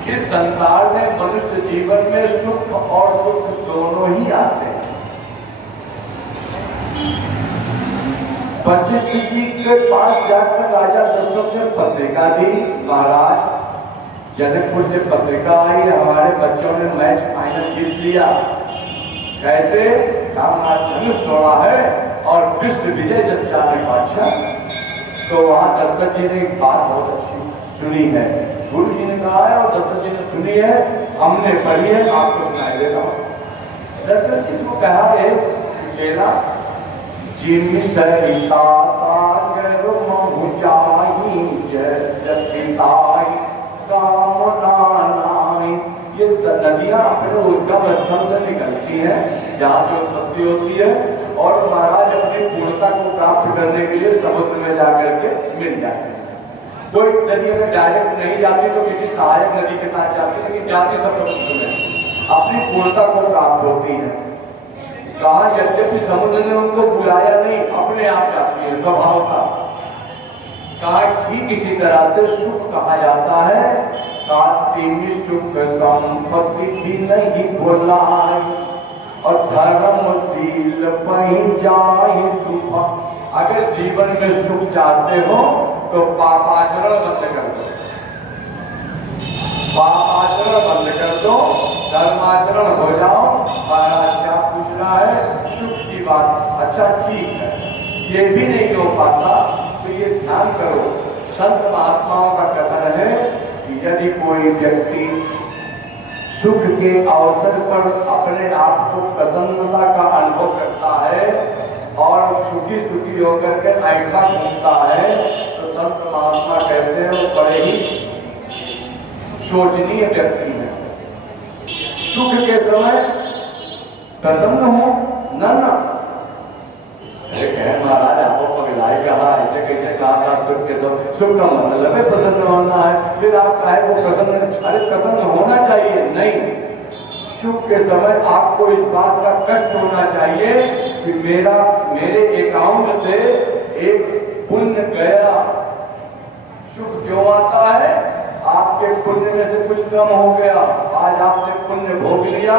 इस संसार में मनुष्य जीवन में सुख और दुख दोनों ही आते हैं। वशिष्ठ जी के पास जाकर राजा दशरथ ने पत्रिका दी, महाराज जनकपुर से पत्रिका आई, हमारे बच्चों ने मैच फाइनल जीत लिया। कैसे? काम धनुष तोड़ा है और विश्व विजय जब जाने बादशाह। तो वहां दशरथ जी ने एक बात बहुत अच्छी सुनी है, गुरु जी ने कहा है और दशरथ जी ने सुनी है, हमने पढ़ी है, आपको सुनाई देता हूं। दशरथ जी को कहा है चेला, जिन सरिता सागर महुचाई जतिताई कामनानाई। ये नदियां अपने उद्गम स्थल से निकलती हैं जहाँ की उत्पत्ति होती है और महाराज अपनी पूर्णता को प्राप्त करने के लिए समुद्र में जाकर के मिल जाते हैं। कोई नदी अगर डायरेक्ट नहीं जाती तो किसी सहायक नदी के साथ जाती, लेकिन जाती सब समुद्र में अपनी पूर्णता को प्राप्त होती है। कहा यद्यपि समुद्र ने उनको बुलाया नहीं, अपने आप जाती है, स्वभाव का। कहा ठीक इसी तरह से सुख कहा जाता है, सुख संपत्ति भी नहीं बोला और धर्मशील जाए सुख। अगर जीवन में सुख चाहते हो तो पापाचरण बंद कर दो, पापाचरण बंद कर दो, धर्माचरण हो जाओ। महाराज क्या पूछ रहा है? सुख की बात। अच्छा ठीक है, ये भी नहीं हो पाता तो ये ध्यान करो, संत महात्माओं का कथन है कि यदि कोई व्यक्ति सुख के अवसर पर अपने आप को प्रसन्नता का अनुभव करता है और सुखी सुखी होकर के ऐसा घूमता है तो संत महात्मा कहते हैं वो बड़े ही शोचनीय व्यक्ति है। सुख के समय प्रसन्न हो न महाराज आपको पगलाई कहा, ऐसे कैसे कहा था? सुख के तो सुख का मतलब है प्रसन्न होना है, फिर आप चाहे वो प्रसन्न, अरे प्रसन्न होना चाहिए नहीं, सुख के समय आपको इस बात का कष्ट होना चाहिए कि मेरे अकाउंट से एक पुण्य गया। सुख क्यों आता है? आपके पुण्य में से कुछ कम हो गया, आज आपने पुण्य भोग लिया।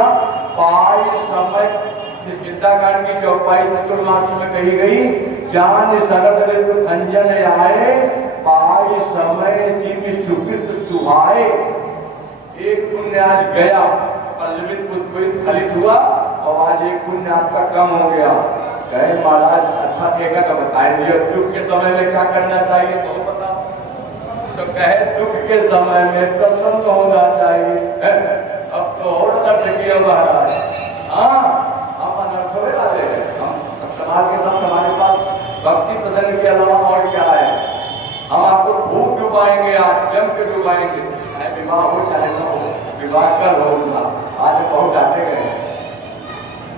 पाई समय इस गीताकांड की चौपाई चतुर्मास में कही गई, जान शरद ऋतु खंजन आए, पाई समय जीव सुकृत सुहाए। एक पुण्य आज गया, पल्लवित पुष्पित फलित हुआ और आज एक पुण्य आपका कम हो गया। कहे महाराज अच्छा एक तो बताएं दुख के समय में क्या करना चाहिए तो बताओ। तो कहे दुख के समय में प्रसन्न होना चाहिए। अब तो और दर्द किया महाराज। हाँ हम अनर्थ हो जाते हैं, हम समाज के साथ हमारे पास भक्ति प्रसन्न के अलावा और क्या है। हम आपको खूब डुबाएंगे, आज जम के डुबाएंगे, चाहे विवाह हो चाहे न हो, विवाह कल होगा, आज बहुत डांटे गए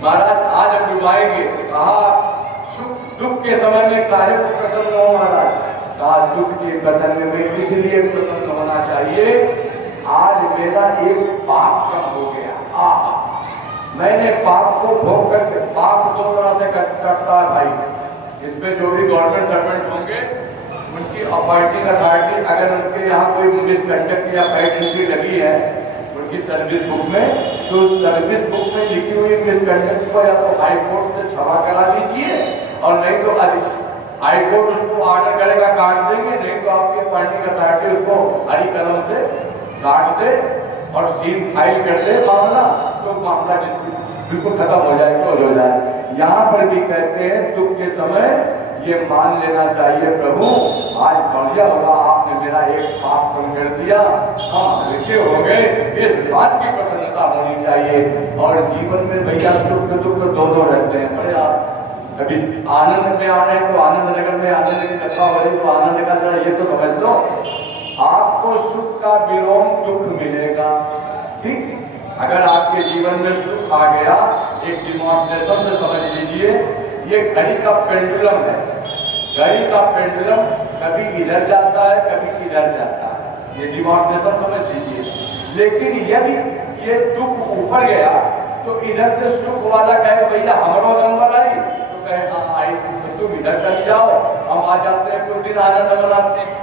महाराज, आज हम डुबाएंगे। कहा सुख दुख के समय में काहे को प्रसन्न हो महाराज, कहा दुख के प्रसंग में इसलिए प्रसन्न होना चाहिए, आज मेरा एक पाप कम हो गया। मैंने पाप को भोग करके, पाप दो तरह से करता है भाई, इसमें जो भी गवर्नमेंट सर्वेंट होंगे उनकी अपॉइंटिंग अथॉरिटी अगर उनके यहाँ कोई मिसकंडक्ट या बैड एंट्री लगी है उनकी सर्विस बुक में, तो सर्विस बुक में लिखी हुई मिसकंडक्ट को या तो हाई कोर्ट से क्षमा करा लीजिए और नहीं तो हाई कोर्ट उसको ऑर्डर करेगा काट देंगे, नहीं तो आपकी अपॉइंटिंग अथॉरिटी उसको हरी कलम से काट दे और सील फाइल कर दे मामला, तो मामला बिल्कुल खत्म हो जाए, क्लोज हो जाए। यहाँ पर भी कहते हैं दुख के समय ये मान लेना चाहिए प्रभु आज बढ़िया होगा, आपने मेरा एक पाप कम कर दिया, हम लिखे हो गए, इस बात की प्रसन्नता होनी चाहिए। और जीवन में भैया सुख दुख दोनों रहते हैं, बड़े आप कभी आनंद में आ रहे हैं तो आनंद नगर में आनंद की कथा हो रही तो आनंद का जरा ये तो समझ लो, आपको सुख का विलोम दुख मिलेगा। ठीक, अगर आपके जीवन में सुख आ गया, एक डिमॉन्स्ट्रेशन से समझ लीजिए, ये घड़ी का पेंडुलम है, घड़ी का पेंडुलम कभी इधर जाता है कभी इधर जाता है, ये डिमॉन्स्ट्रेशन समझ लीजिए। लेकिन यदि ये दुख ऊपर गया तो इधर से सुख वाला कहे भैया हमारो नंबर आई, तो कहे हाँ आई, तो तुम इधर चल जाओ, हम आ जाते हैं, कुछ दिन आनंद मनाते हैं।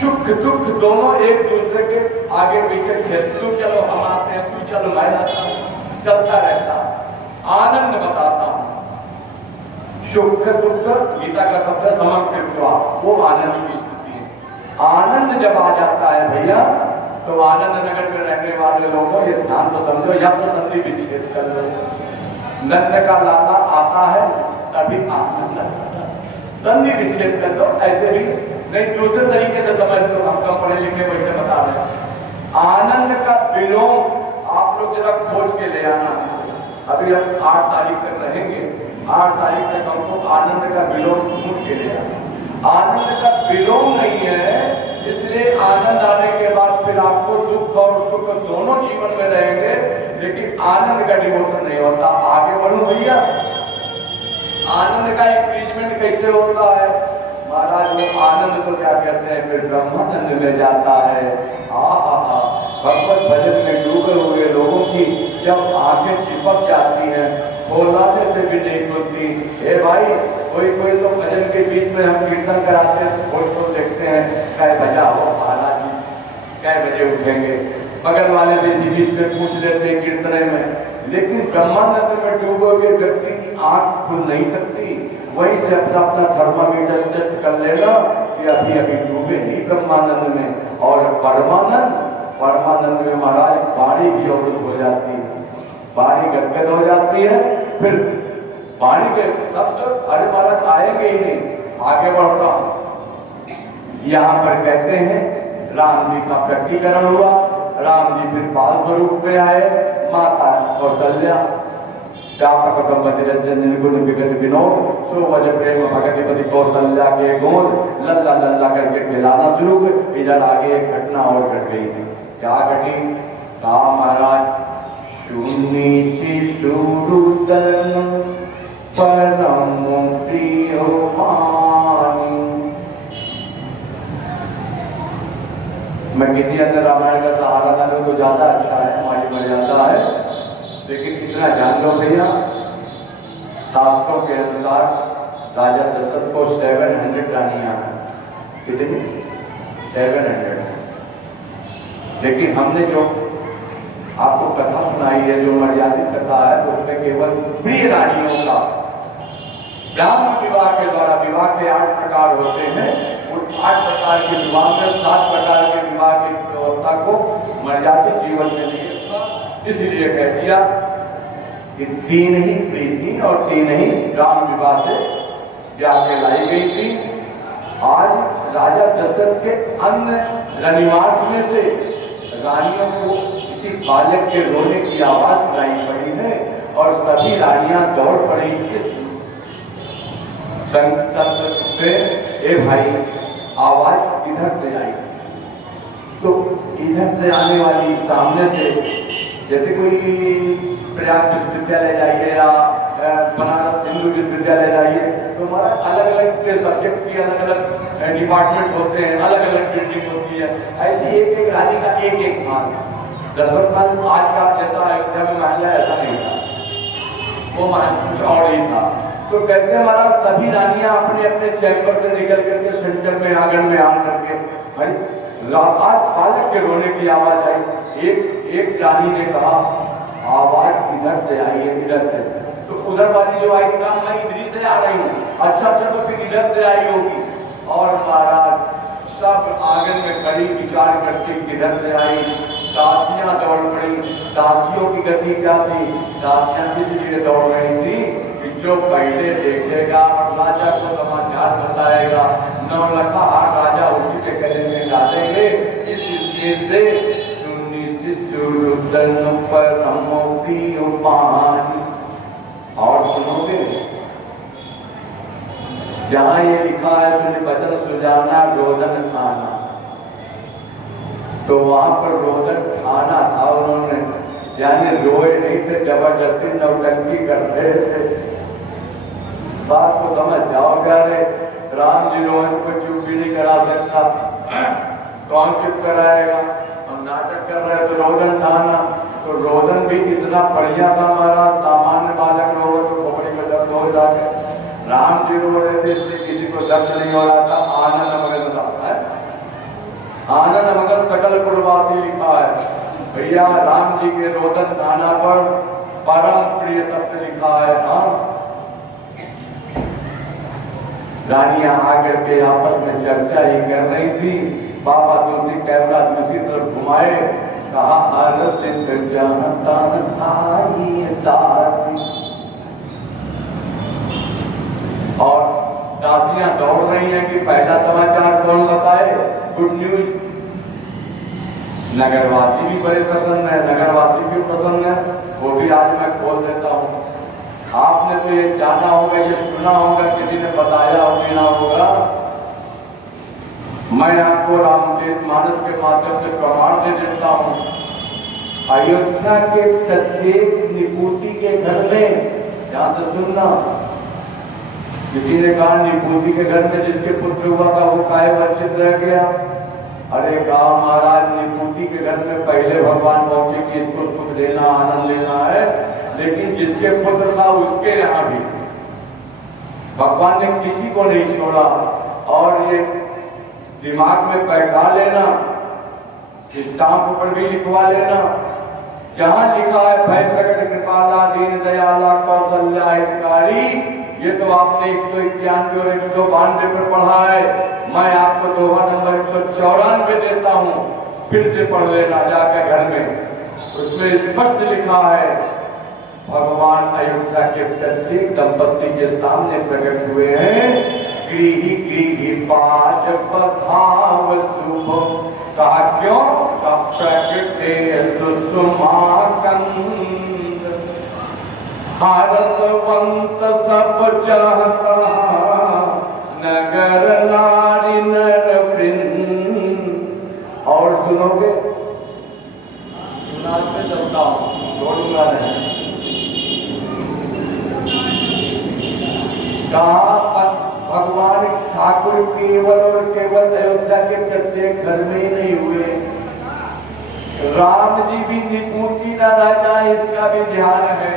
सुख दुख दोनों एक दूसरे के आगे पीछे थे, तू चलो हम आते हैं, तू चलो मैं आता हूँ, चलता रहता। आनंद बताता हूँ, सुख दुख गीता का शब्द समकृत्वा, वो आनंद की स्थिति है। आनंद जब आ जाता है भैया तो आनंद नगर में रहने वाले लोगों ये ध्यान तो समझो, या तो संधि विच्छेद कर लो, नंद का लाला आता है तभी आनंद, संधि विच्छेद कर दो, ऐसे भी नहीं दूसरे तरीके से समझ लो, हम कम पढ़े लिखे वैसे बता रहे। आनंद का विलोम आप लोग जरा खोज के ले आना, अभी हम 8 तारीख तक रहेंगे, 8 तारीख तक हमको आनंद का विलोम ढूंढ के ले आना। आनंद का विलोम नहीं है, इसलिए आनंद आने के बाद फिर आपको दुख और सुख दोनों जीवन में रहेंगे, लेकिन आनंद का डिवोशन नहीं होता। आगे बढ़ो भैया, आनंद का इंक्रीजमेंट कैसे होता है महाराज, वो आनंद को क्या कहते हैं, फिर ब्रह्मानंद में जाता है। भगवत भजन में डूबे हुए लोगों की जब आंखें चिपक जाती हैं, बोलाने से भी नहीं खुलती। हे भाई, कोई कोई तो भजन के बीच में हम कीर्तन कराते हैं, कोई तो देखते हैं कै बजा हो महाराज जी, कै बजे उठेंगे, बगल वाले भी बीच में पूछ लेते हैं कीर्तन में। लेकिन ब्रह्मानंद में डूबे हुए व्यक्ति की आंख खुल नहीं सकती, वहीं से अपना अपना थर्मामीटर टेस्ट कर लेना कि अभी अभी डूबे नहीं ब्रह्मानंद में। और परमानंद में महाराज वाणी की अवरुद्ध हो जाती है, वाणी गदगद हो जाती है, फिर वाणी के शब्द अरे महाराज आएंगे ही नहीं। आगे बढ़ता यहाँ पर कहते हैं राम जी का प्रकटीकरण हुआ, राम जी फिर बाल स्वरूप में आए, माता कौशल्या व्यापक रंजन निर्गुण विगत विनोद, सो वज प्रेम भगवती कौशल्या के गुण, लल्ला लल्ला करके खिलाना शुरू। इधर आगे एक घटना और घट गई थी, क्या घटी, कहा महाराज शून्य शुरुतन परम प्रिय वाणी। मैं किसी अन्य रामायण का सहारा ना लूं तो ज्यादा अच्छा है, हमारी मर्यादा है, लेकिन इतना जान लो भैया, शास्त्रों के अनुसार राजा दशरथ को 700 रानियां हैं, कितनी 700। लेकिन हमने जो आपको कथा सुनाई है, जो मर्यादित कथा है, उसमें केवल प्रिय रानियों का ब्राह्मण विवाह के द्वारा, विवाह के 8 प्रकार होते हैं, उन 8 प्रकार के विवाह में 7 प्रकार के विवाह की व्यवस्था को इसीलिए कह दिया कि तीन ही प्रीति और तीन ही राम विवाह से ब्याह के लाई गई थी। आज राजा दशरथ के अन्य रनिवास में से रानियों को किसी बालक के रोने की आवाज सुनाई पड़ी है और सभी रानियां दौड़ पड़ी इस संकट पे। ए भाई, आवाज इधर से आई, तो इधर से आने वाली सामने से, जैसे कोई प्रयाग विश्वविद्यालय जाइए या बनारस हिंदू विश्वविद्यालय जाइए तो हमारा अलग अलग सब्जेक्ट की अलग अलग डिपार्टमेंट होते हैं, अलग अलग बिल्डिंग होती है। ऐसी एक एक रानी का एक एक स्थान। दशरथ महल आज का जैसा अयोध्या में महल है ऐसा नहीं था, वो महल कुछ और ही था। तो कहते हैं हमारा सभी रानियां अपने अपने चैम्बर से निकल करके सेंटर में आंगन में आ करके भाई आज बालक के रोने की आवाज आई। एक रानी ने कहा आवाज इधर से आई है, इधर से। तो उधर वाली जो आई कहा मैं इधर से आ रही हूँ। अच्छा तो फिर इधर से आई होगी। और महाराज सब आंगन में खड़ी विचार करके किधर से आई। दासियां दौड़ पड़ी। दासियों की गति क्या थी? दासियां इसलिए दौड़ रही थी कि जो पहले देखेगा और राजा को समाचार बताएगा, नौलखा राजा उसी के गले में डालेंगे। इस से और सुनोगे जहां ये लिखा है सुन बचन सुजाना रोदन ठाना, तो वहां पर रोदन ठाना था। उन्होंने यानी रोए नहीं थे, जबरदस्ती नौटंकी करते थे। बात को समझ जाओगे। अरे राम जी रोहन को चुप भी नहीं करा सकता, कौन चुप कराएगा? हम नाटक कर रहे तो रोदन थाना, तो रोदन भी इतना बढ़िया था हमारा। सामान्य बालक रोए तो खोपड़ी में दर्द हो जाए। राम जी रो रहे थे इसलिए किसी को दर्द नहीं हो रहा था। आनंद मगन है, आनंद मगन सकल पुरवासी लिखा है भैया। राम जी के रोदन थाना पर परम प्रिय शब्द लिखा है। हाँ, रानियां आकर के आपस में चर्चा ही कर रही थी। बाबा तुलसी कैमरा दूसरी तरफ घुमाए, कहा और दासियां दौड़ रही हैं कि पहला समाचार कौन बताए? Good news. नगरवासी भी बड़े पसंद है, नगरवासी भी पसंद है, वो भी आज मैं खोल देता हूँ। आपने तो ये जाना होगा, ये सुना होगा, किसी ने बताया होगा होगा। मैं आपको रामचरितमानस के माध्यम से प्रमाण दे देता हूँ। अयोध्या के प्रत्येक निपुति के घर में, ध्यान से सुनना, किसी ने कहा निपुति के घर में जिसके पुत्र हुआ था वो काहे वंचित रह गया? अरे कहा महाराज निपुति के घर में पहले भगवान पहुंचे कि इसको सुख देना, आनंद लेना है, लेकिन जिसके पुत्र था उसके यहाँ भी भगवान ने किसी को नहीं छोड़ा। और ये दिमाग में बैठा लेना, स्टाम्प पर भी लिखवा लेना, जहां लिखा है भय प्रकट कृपाला दीन दयाला कौशल्या हितकारी, ये तो आपने 191 और 192 पर पढ़ा है। मैं आपको दोहा नंबर 194 देता हूँ, फिर से पढ़ लेना जाकर घर में। उसमें स्पष्ट लिखा है भगवान अयोध्या के प्रत्येक दंपत्ति के सामने प्रकट हुए हैं। गृही गृही पाठ बधाव शुभ, कहा क्यों? का प्रकटे सुषुमाकंद, हर्षवंत सब चाहता नगर नारी नर वृंद। और सुनोगे, सुनाते चलता हूँ, छोड़ूंगा नहीं। भगवान ठाकुर केवल और केवल अयोध्या के प्रत्येक घर में ही नहीं हुए, राम जी भी निपुति न रह जाए इसका भी ध्यान है।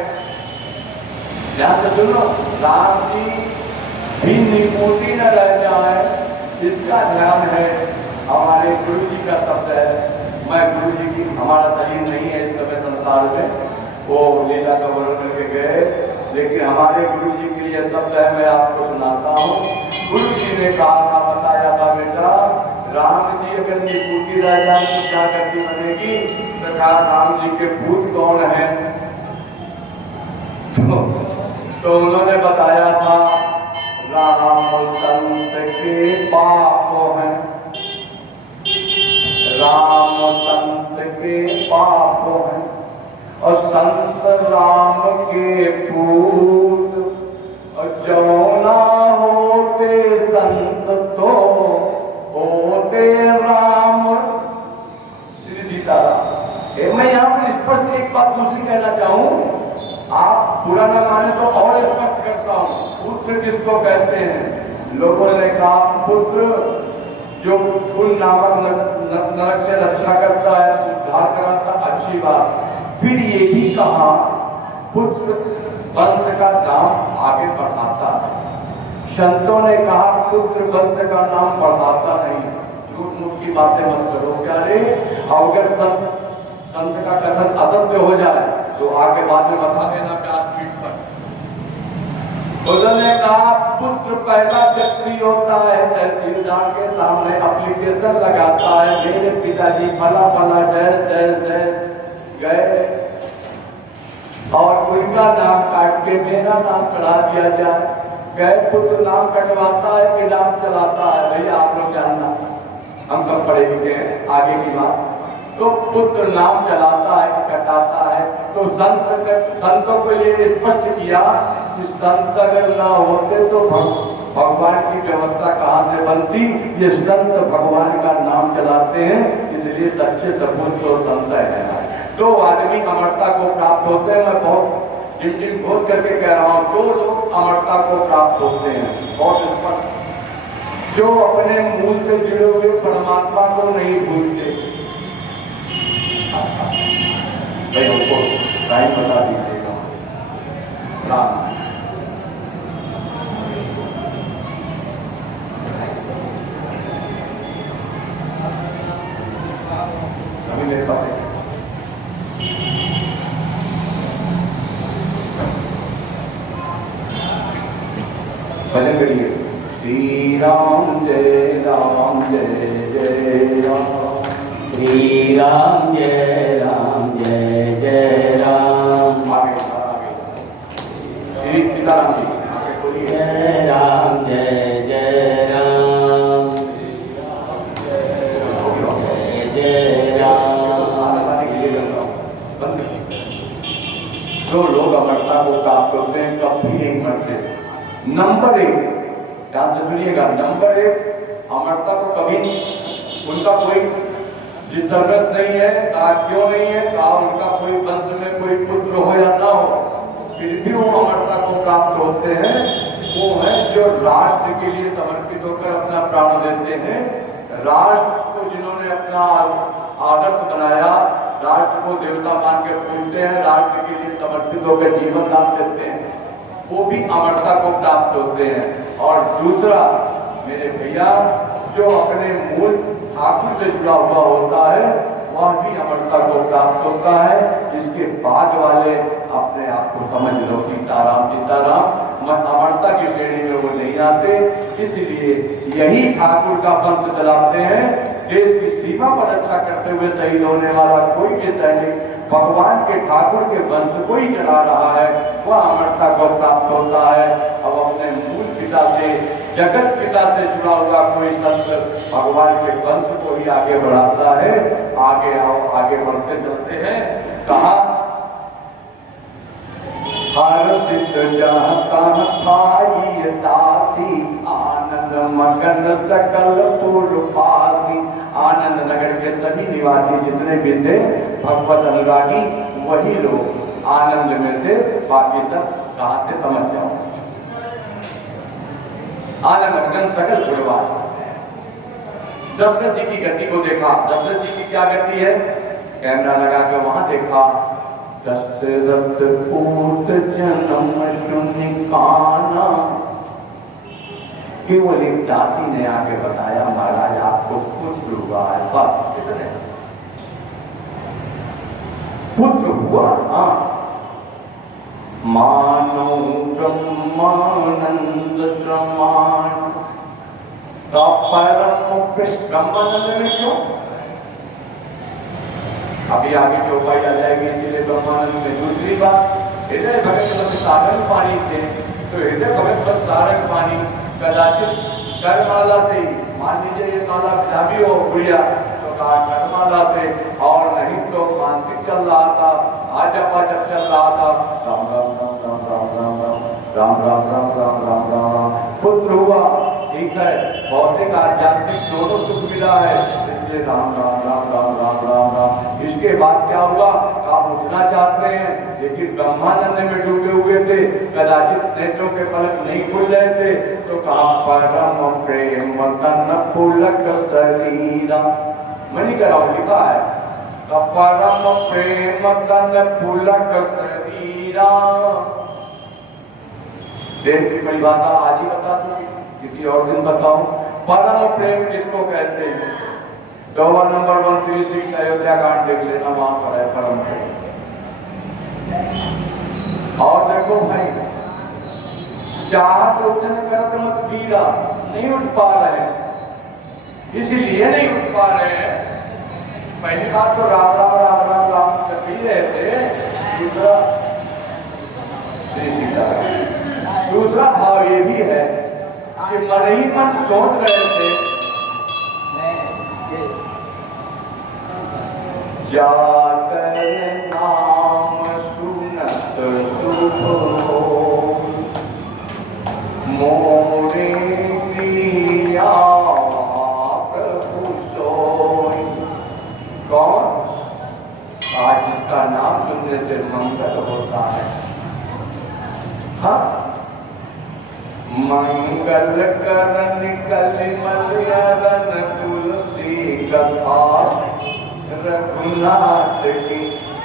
ध्यान से सुनो, राम जी भी निपुति न रह जाए इसका ध्यान है। हमारे गुरु जी का शब्द है। मैं गुरु जी की, हमारा शरीर नहीं है इस समय संसार में, वो लीला का वर्णन करके गए, लेकिन हमारे गुरु जी के लिए शब्द है, मैं आपको सुनाता हूँ। गुरु जी ने कहा था, बताया था बेटा, राम जी जी अगर निपुण की रह जाए तो क्या गति बनेगी? तो कहा राम जी के पूत कौन है? तो उन्होंने बताया था राम संत के पाप हैं, राम संत के पाप हैं और संत राम के पूत, और जो ना होते संत तो होते राम। श्री सीताराम। मैं यहाँ पर स्पष्ट एक बात दूसरी कहना चाहूँ, आप बुरा न माने तो और स्पष्ट करता हूँ। पुत्र किसको कहते हैं? लोगों ने कहा पुत्र जो कुल नामक नरक से रक्षा करता है, उद्धार कराता, अच्छी बात। फिर ये भी कहा पुत्र वंश का नाम आगे बढ़ाता है। संतों ने कहा पुत्र वंश का नाम बढ़ाता नहीं। झूठ मूठ की बातें मत करो। क्या रे, अगर संत का कथन असत्य हो जाए तो आगे बाद में बता देना व्यासपीठ पर। उन्होंने कहा पुत्र पहला व्यक्ति होता है, तहसीलदार के सामने एप्लीकेशन लगाता है, मेरे पिताजी फला फला डैश डैश डैश गए, और उनका नाम काट के मेरा नाम चढ़ा दिया जाए। गए पुत्र नाम कटवाता है कि नाम चलाता है? भैया आप लोग जानना, हम कब पढ़े लिखे हैं, आगे की बात। तो पुत्र नाम चलाता है कि कटाता है? तो संतों के लिए स्पष्ट किया कि संत अगर ना होते तो भगवान की व्यवस्था कहाँ से बनती? ये संत भगवान का नाम चलाते हैं, इसलिए सच्चे सपूत तो संत है। तो आदमी अमरता को प्राप्त होते हैं। मैं बहुत जिन खोज करके कह रहा हूँ, 2 लोग अमरता को प्राप्त होते हैं, बहुत स्पष्ट। जो अपने मूल से जुड़े हुए परमात्मा को नहीं भूलते। भाई हमको टाइम बता दीजिएगा। राम अभी मेरे पास है। भजन करिए। श्री राम जय राम जय जय राम, श्री राम जय राम जय जय राम। आगे श्री सीताराम जी आगे बोलिए। जय राम जय जय राम, जय जय राम। जो लोग अमरता को प्राप्त होते हैं कभी नहीं मरते। नंबर 1, ध्यान से सुनिएगा, नंबर 1 अमरता को कभी उनका कोई डिस्टर्बेंस नहीं है। कहा क्यों नहीं है? कहा उनका कोई वंश में कोई पुत्र हो या ना हो, फिर भी वो अमरता को प्राप्त होते हैं। वो है जो राष्ट्र के लिए समर्पित होकर अपना प्राण देते हैं। राष्ट्र को जिन्होंने अपना आदर्श बनाया, राष्ट्र को देवता मान के पूजते हैं, राष्ट्र के लिए समर्पित होकर जीवन दान देते हैं, वो भी अमरता को प्राप्त होते हैं। और दूसरा मेरे भैया, जो अपने मूल ठाकुर से जुड़ा हुआ होता है, वह भी अमरता को प्राप्त होता है। इसके बाद वाले अपने आप को समझ लो सीताराम सीताराम, अमरता की श्रेणी में वो नहीं आते। इसलिए यही ठाकुर का पंथ चलाते हैं। देश की सीमा पर रक्षा करते हुए शहीद होने वाला कोई भी सैनिक भगवान के ठाकुर के वंश को ही चला रहा है, वह अमरता को प्राप्त होता है। अब अपने मूल पिता से, जगत पिता से जुड़ा हुआ कोई संत भगवान के वंश को ही आगे बढ़ाता है। आगे आओ, आगे बढ़ते चलते हैं। कहा हर सिद्ध जाता पाई दासी, आनंद मगन सकल पुरपासी। आनंद नगर के सभी निवासी जितने भी थे भगवत अनुरागी, वही लोग आनंद में थे। बाकी सब कहां से समझ जाओ। आनंद मगन सकल पुरपासी। दशरथ जी की गति को देखा। दशरथ जी की क्या गति है? कैमरा लगा के वहां देखा। दशरथ पूत जन्म शून्य काना। केवल एक दासी ने आके बताया महाराज आपको पुत्र हुआ है। बस कितने पुत्र हुआ? हाँ। मानो ब्रह्मानंद समान तो परम मुक्ति ब्रह्मानंद में क्यों? अभी आगे चौपाई आ जाएगी, इसलिए ब्रह्मानंद में। दूसरी बात, हृदय भगत बस सारंग पानी थे, तो हृदय भगत बस सारंग पानी कदाचित करमाला से ही, मान लीजिए ये माला भी हो गुड़िया, तो कहा करमाला से, और नहीं तो मानसिक चल रहा था, आजपा जब चल रहा था, राम राम राम राम राम राम राम राम राम राम राम राम राम राम, पुत्र हुआ, ठीक है, भौतिक आध्यात्मिक दोनों सुख मिला है, इसलिए राम राम राम राम राम राम राम। इसके बाद क्या हुआ? आप उठना चाहते हैं, लेकिन ब्रह्मानंद में डूबे हुए थे, कदाचित नेत्रों के पलक नहीं खुल रहे थे, तो कहा परम प्रेम तन पुलक शरीरा, मणिकराव लिखा है, परम प्रेम तन पुलक शरीरा। देव की परिभाषा आज ही बता दूंगी, किसी और दिन बताऊं। परम प्रेम किसको कहते हैं? 54 नंबर 136 अयोध्या कांड देख लेना, वहां पर है परम प्रेम। और देखो भाई, चाहत उठन करत मत पीरा, नहीं उठ पा रहे हैं, इसलिए नहीं उठ पा रहे हैं। पहली बात तो राम राम राम राम राम पी रहे थे, दूसरा भाव ये भी है कि मन ही मन सोच रहे थे, जाकर नाम सुनत सुख मोरे प्रिया प्रभु सोई। कौन? आज इसका नाम सुनने से मंगल होता है। हाँ, मंगल करन कलिमल तुलसी कथा, रघुनाथ की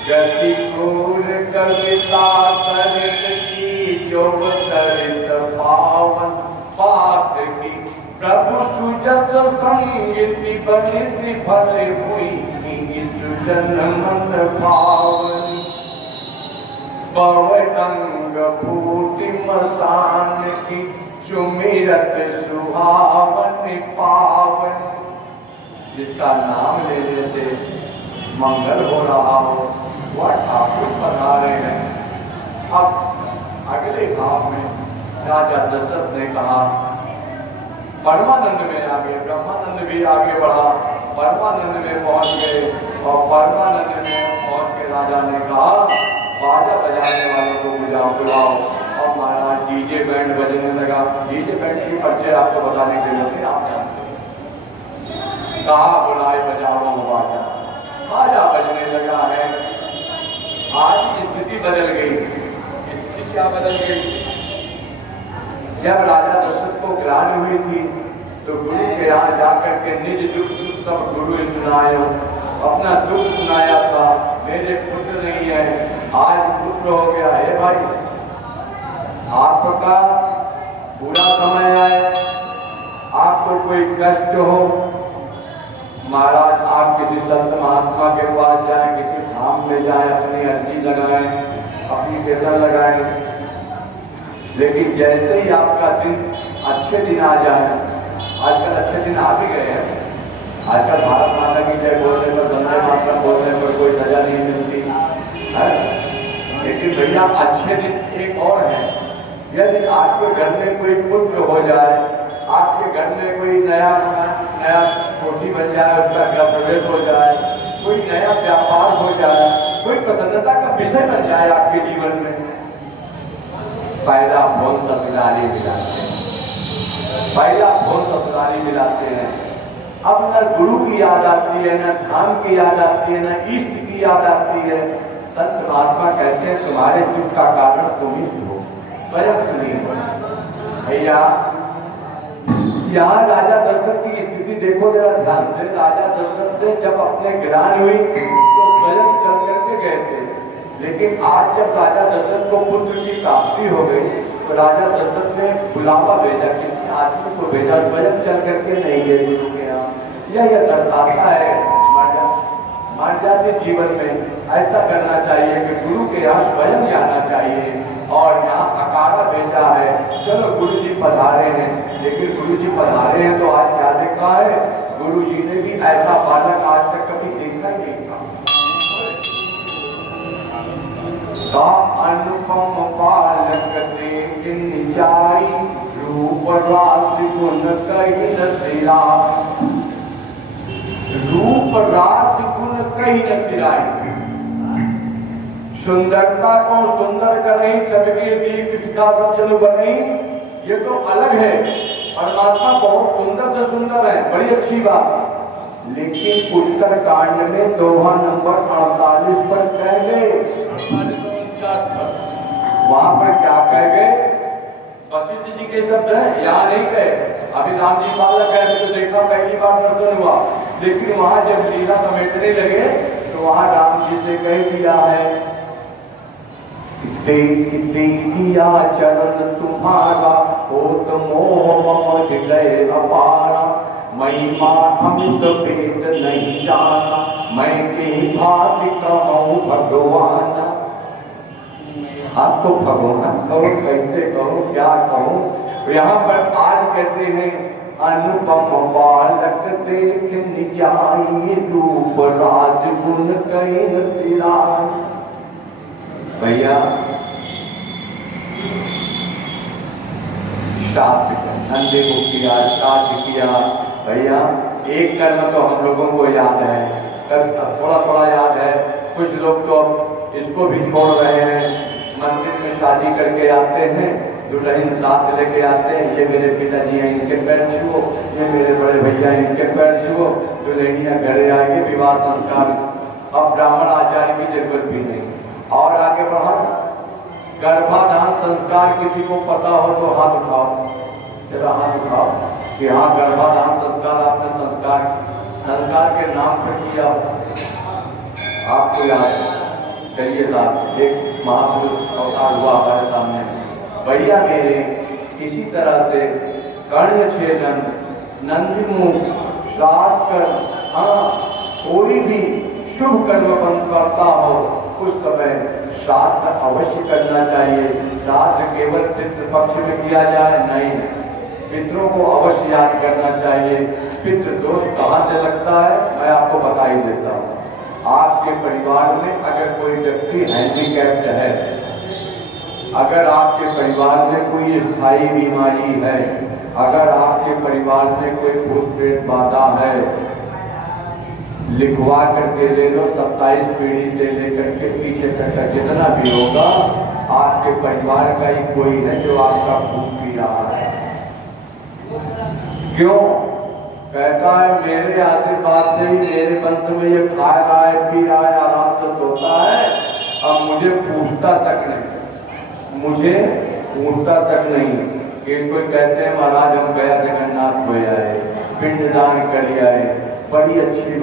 गति क्रूर कविता, सरित की जो सरित पावन पात की, प्रभु सुजत संगति बनिति फल हुई, सुजन मन पावन, पवटंग फूटि मसान की, सुमिरत सुहावन पावन। जिसका नाम लेने से मंगल हो रहा हो, वह ठाकुर पधारे हैं। अब अगले भाव में राजा दशरथ ने कहा, परमानंद में आगे, ब्रह्मानंद भी आगे बढ़ा, परमानंद में पहुंच गए, और परमानंद में पहुंच के राजा ने कहा, बाजा बजाने वालों को बुलाओ। और महाराज डीजे बैंड बजने लगा। डीजे बैंड की परिचय आपको बताने के लिए आप जानते हैं, कहा बुलाए बजाओ बाजा, बाजा बजने लगा है। आज स्थिति बदल गई। स्थिति क्या बदल गई? जब राजा दशरथ को ग्लानि हुई थी, तो गुरु के यहाँ जाकर के निज दुख सब गुरु सुनाया, अपना दुख सुनाया था, मेरे पुत्र नहीं है, आज पुत्र हो गया है। भाई, आपका बुरा समय आए, आपको कोई कष्ट हो, महाराज आप किसी संत महात्मा के पास जाएं, किसी धाम में जाएं, अपनी अर्जी लगाएं, अपनी केतन लगाएं, लेकिन जैसे ही आपका दिन, अच्छे दिन आ जाए, आजकल अच्छे दिन आ भी गए हैं, आजकल भारत माता की जय बोलने पर, वंदे मातरम बोलने पर कोई सजा नहीं मिलती है, लेकिन भैया अच्छे दिन एक और है। यदि आपके घर में कोई पुत्र हो जाए, आपके घर में कोई नया कोठी बन जाए, उसका गृह प्रवेश हो जाए, कोई नया व्यापार हो जाए, कोई प्रसन्नता का विषय बन जाए आपके जीवन में, पहला फोन ससुराली मिलाते हैं, पहला फोन ससुराली मिलाते हैं। अब न गुरु की याद आती है, न धाम की याद आती है, न इष्ट की याद आती है। संत महात्मा कहते हैं, तुम्हारे दुख का कारण तुम ही हो, स्वयं नहीं हो। भैया, यहाँ राजा दशरथ की स्थिति देखो जरा ध्यान से। राजा दशरथ से जब अपने ग्लानि हुई तो स्वयं चल करके गए थे, लेकिन आज जब राजा दशरथ को पुत्र की प्राप्ति हो गई, तो राजा दशरथ ने बुलावा भेजा, किसी आदमी को भेजा, स्वयं चल करके नहीं गए गुरु के यहाँ। यह दर्शाता है मर जाते जीवन में ऐसा करना चाहिए कि गुरु के यहाँ स्वयं जाना चाहिए। और यहाँ अखाड़ा भेजा है, चलो गुरु जी पधारे हैं, लेकिन गुरु जी पधारे हैं तो आज क्या चुका है। गुरु जी ने भी ऐसा बालक आज तक कभी देखा ही नहीं था। का अनुपम बालक देख निचाई, रूप रास गुण कही न सिराई। रूप रास गुण कही न सिराई। सुंदरता को सुंदर करें, सबके दीप फिका सब जन बने, ये तो अलग है। परमात्मा बहुत सुंदर से सुंदर है, बड़ी अच्छी बात। लेकिन उत्तर कांड में दोहा नंबर 48 पर कह गए, 48-49 पर वहां पर क्या कह गए? वशिष्ठ जी के शब्द है, यहाँ नहीं कहे। अभी राम जी बालक है तो देखा, पहली बार दर्शन हुआ, लेकिन वहां जब लीला समेटने लगे तो वहां राम जी से कह दिया है, देखिया चरण तुम्हारा होत मोह मम हृदय अपारा। महिमा अमित भेद नहीं जाना, मैं के भांति कहूँ भगवान। आप तो भगवान कहो, कैसे कहो, क्या कहो? यहाँ पर आज कहते हैं अनुपम बालक देख निजाई, रूप राज गुण कही न सिराई। भैया श्राद्ध नंदे को किया, श्राद्ध किया। भैया एक कर्म तो हम लोगों को याद है, थोड़ा थोड़ा याद है। कुछ लोग तो इसको भी छोड़ रहे हैं। मंदिर में शादी करके आते हैं, दुल्हन साथ लेके आते हैं, ये मेरे पिताजी हैं इनके पैर छुओ, ये मेरे बड़े भैया इनके पैर छुओ। दुल्हनिया घरे आएगी, विवाह संस्कार। अब ब्राह्मण आचार्य की जरूरत भी नहीं। और आगे बढ़ा, गर्भाधान संस्कार किसी को पता हो तो हाथ उठाओ, जरा हाथ उठाओ कि हाँ गर्भाधान संस्कार आपने संस्कार के नाम से किया। आपको याद चलिए साहब, एक महापुरुष अवतार हुआ हमारे सामने। बढ़िया मेरे इसी तरह से कर्ण छेदन, नंदीमुख, श्राद्ध कर, हाँ कोई भी शुभ कर्म करता हो उस समय श्राद्ध अवश्य करना चाहिए। श्राद्ध केवल पितृ पक्ष में किया जाए नहीं, पितरों को अवश्य याद करना चाहिए। पितृ दोष कहाँ से लगता है मैं आपको बता ही देता हूँ। आपके परिवार में अगर कोई व्यक्ति हैंडीकैप्ड है, अगर आपके परिवार में कोई स्थायी बीमारी है, अगर आपके परिवार में कोई भूत प्रेत बाधा है, लिखवा करके ले लो। 27 पीढ़ी से लेकर के पीछे तक का जितना भी होगा, आपके परिवार का ही कोई है जो आपका खून पी रहा है। क्यों? कहता है मेरे आशीर्वाद से ही मेरे वंश में ये खा रहा है, पी रहा है, आराम से सोता है। अब मुझे पूछता तक नहीं, मुझे पूछता तक नहीं। कि कोई कहते हैं महाराज हम गया जगन्नाथ हो आए, पिंडदान कर आए, बड़ी अच्छी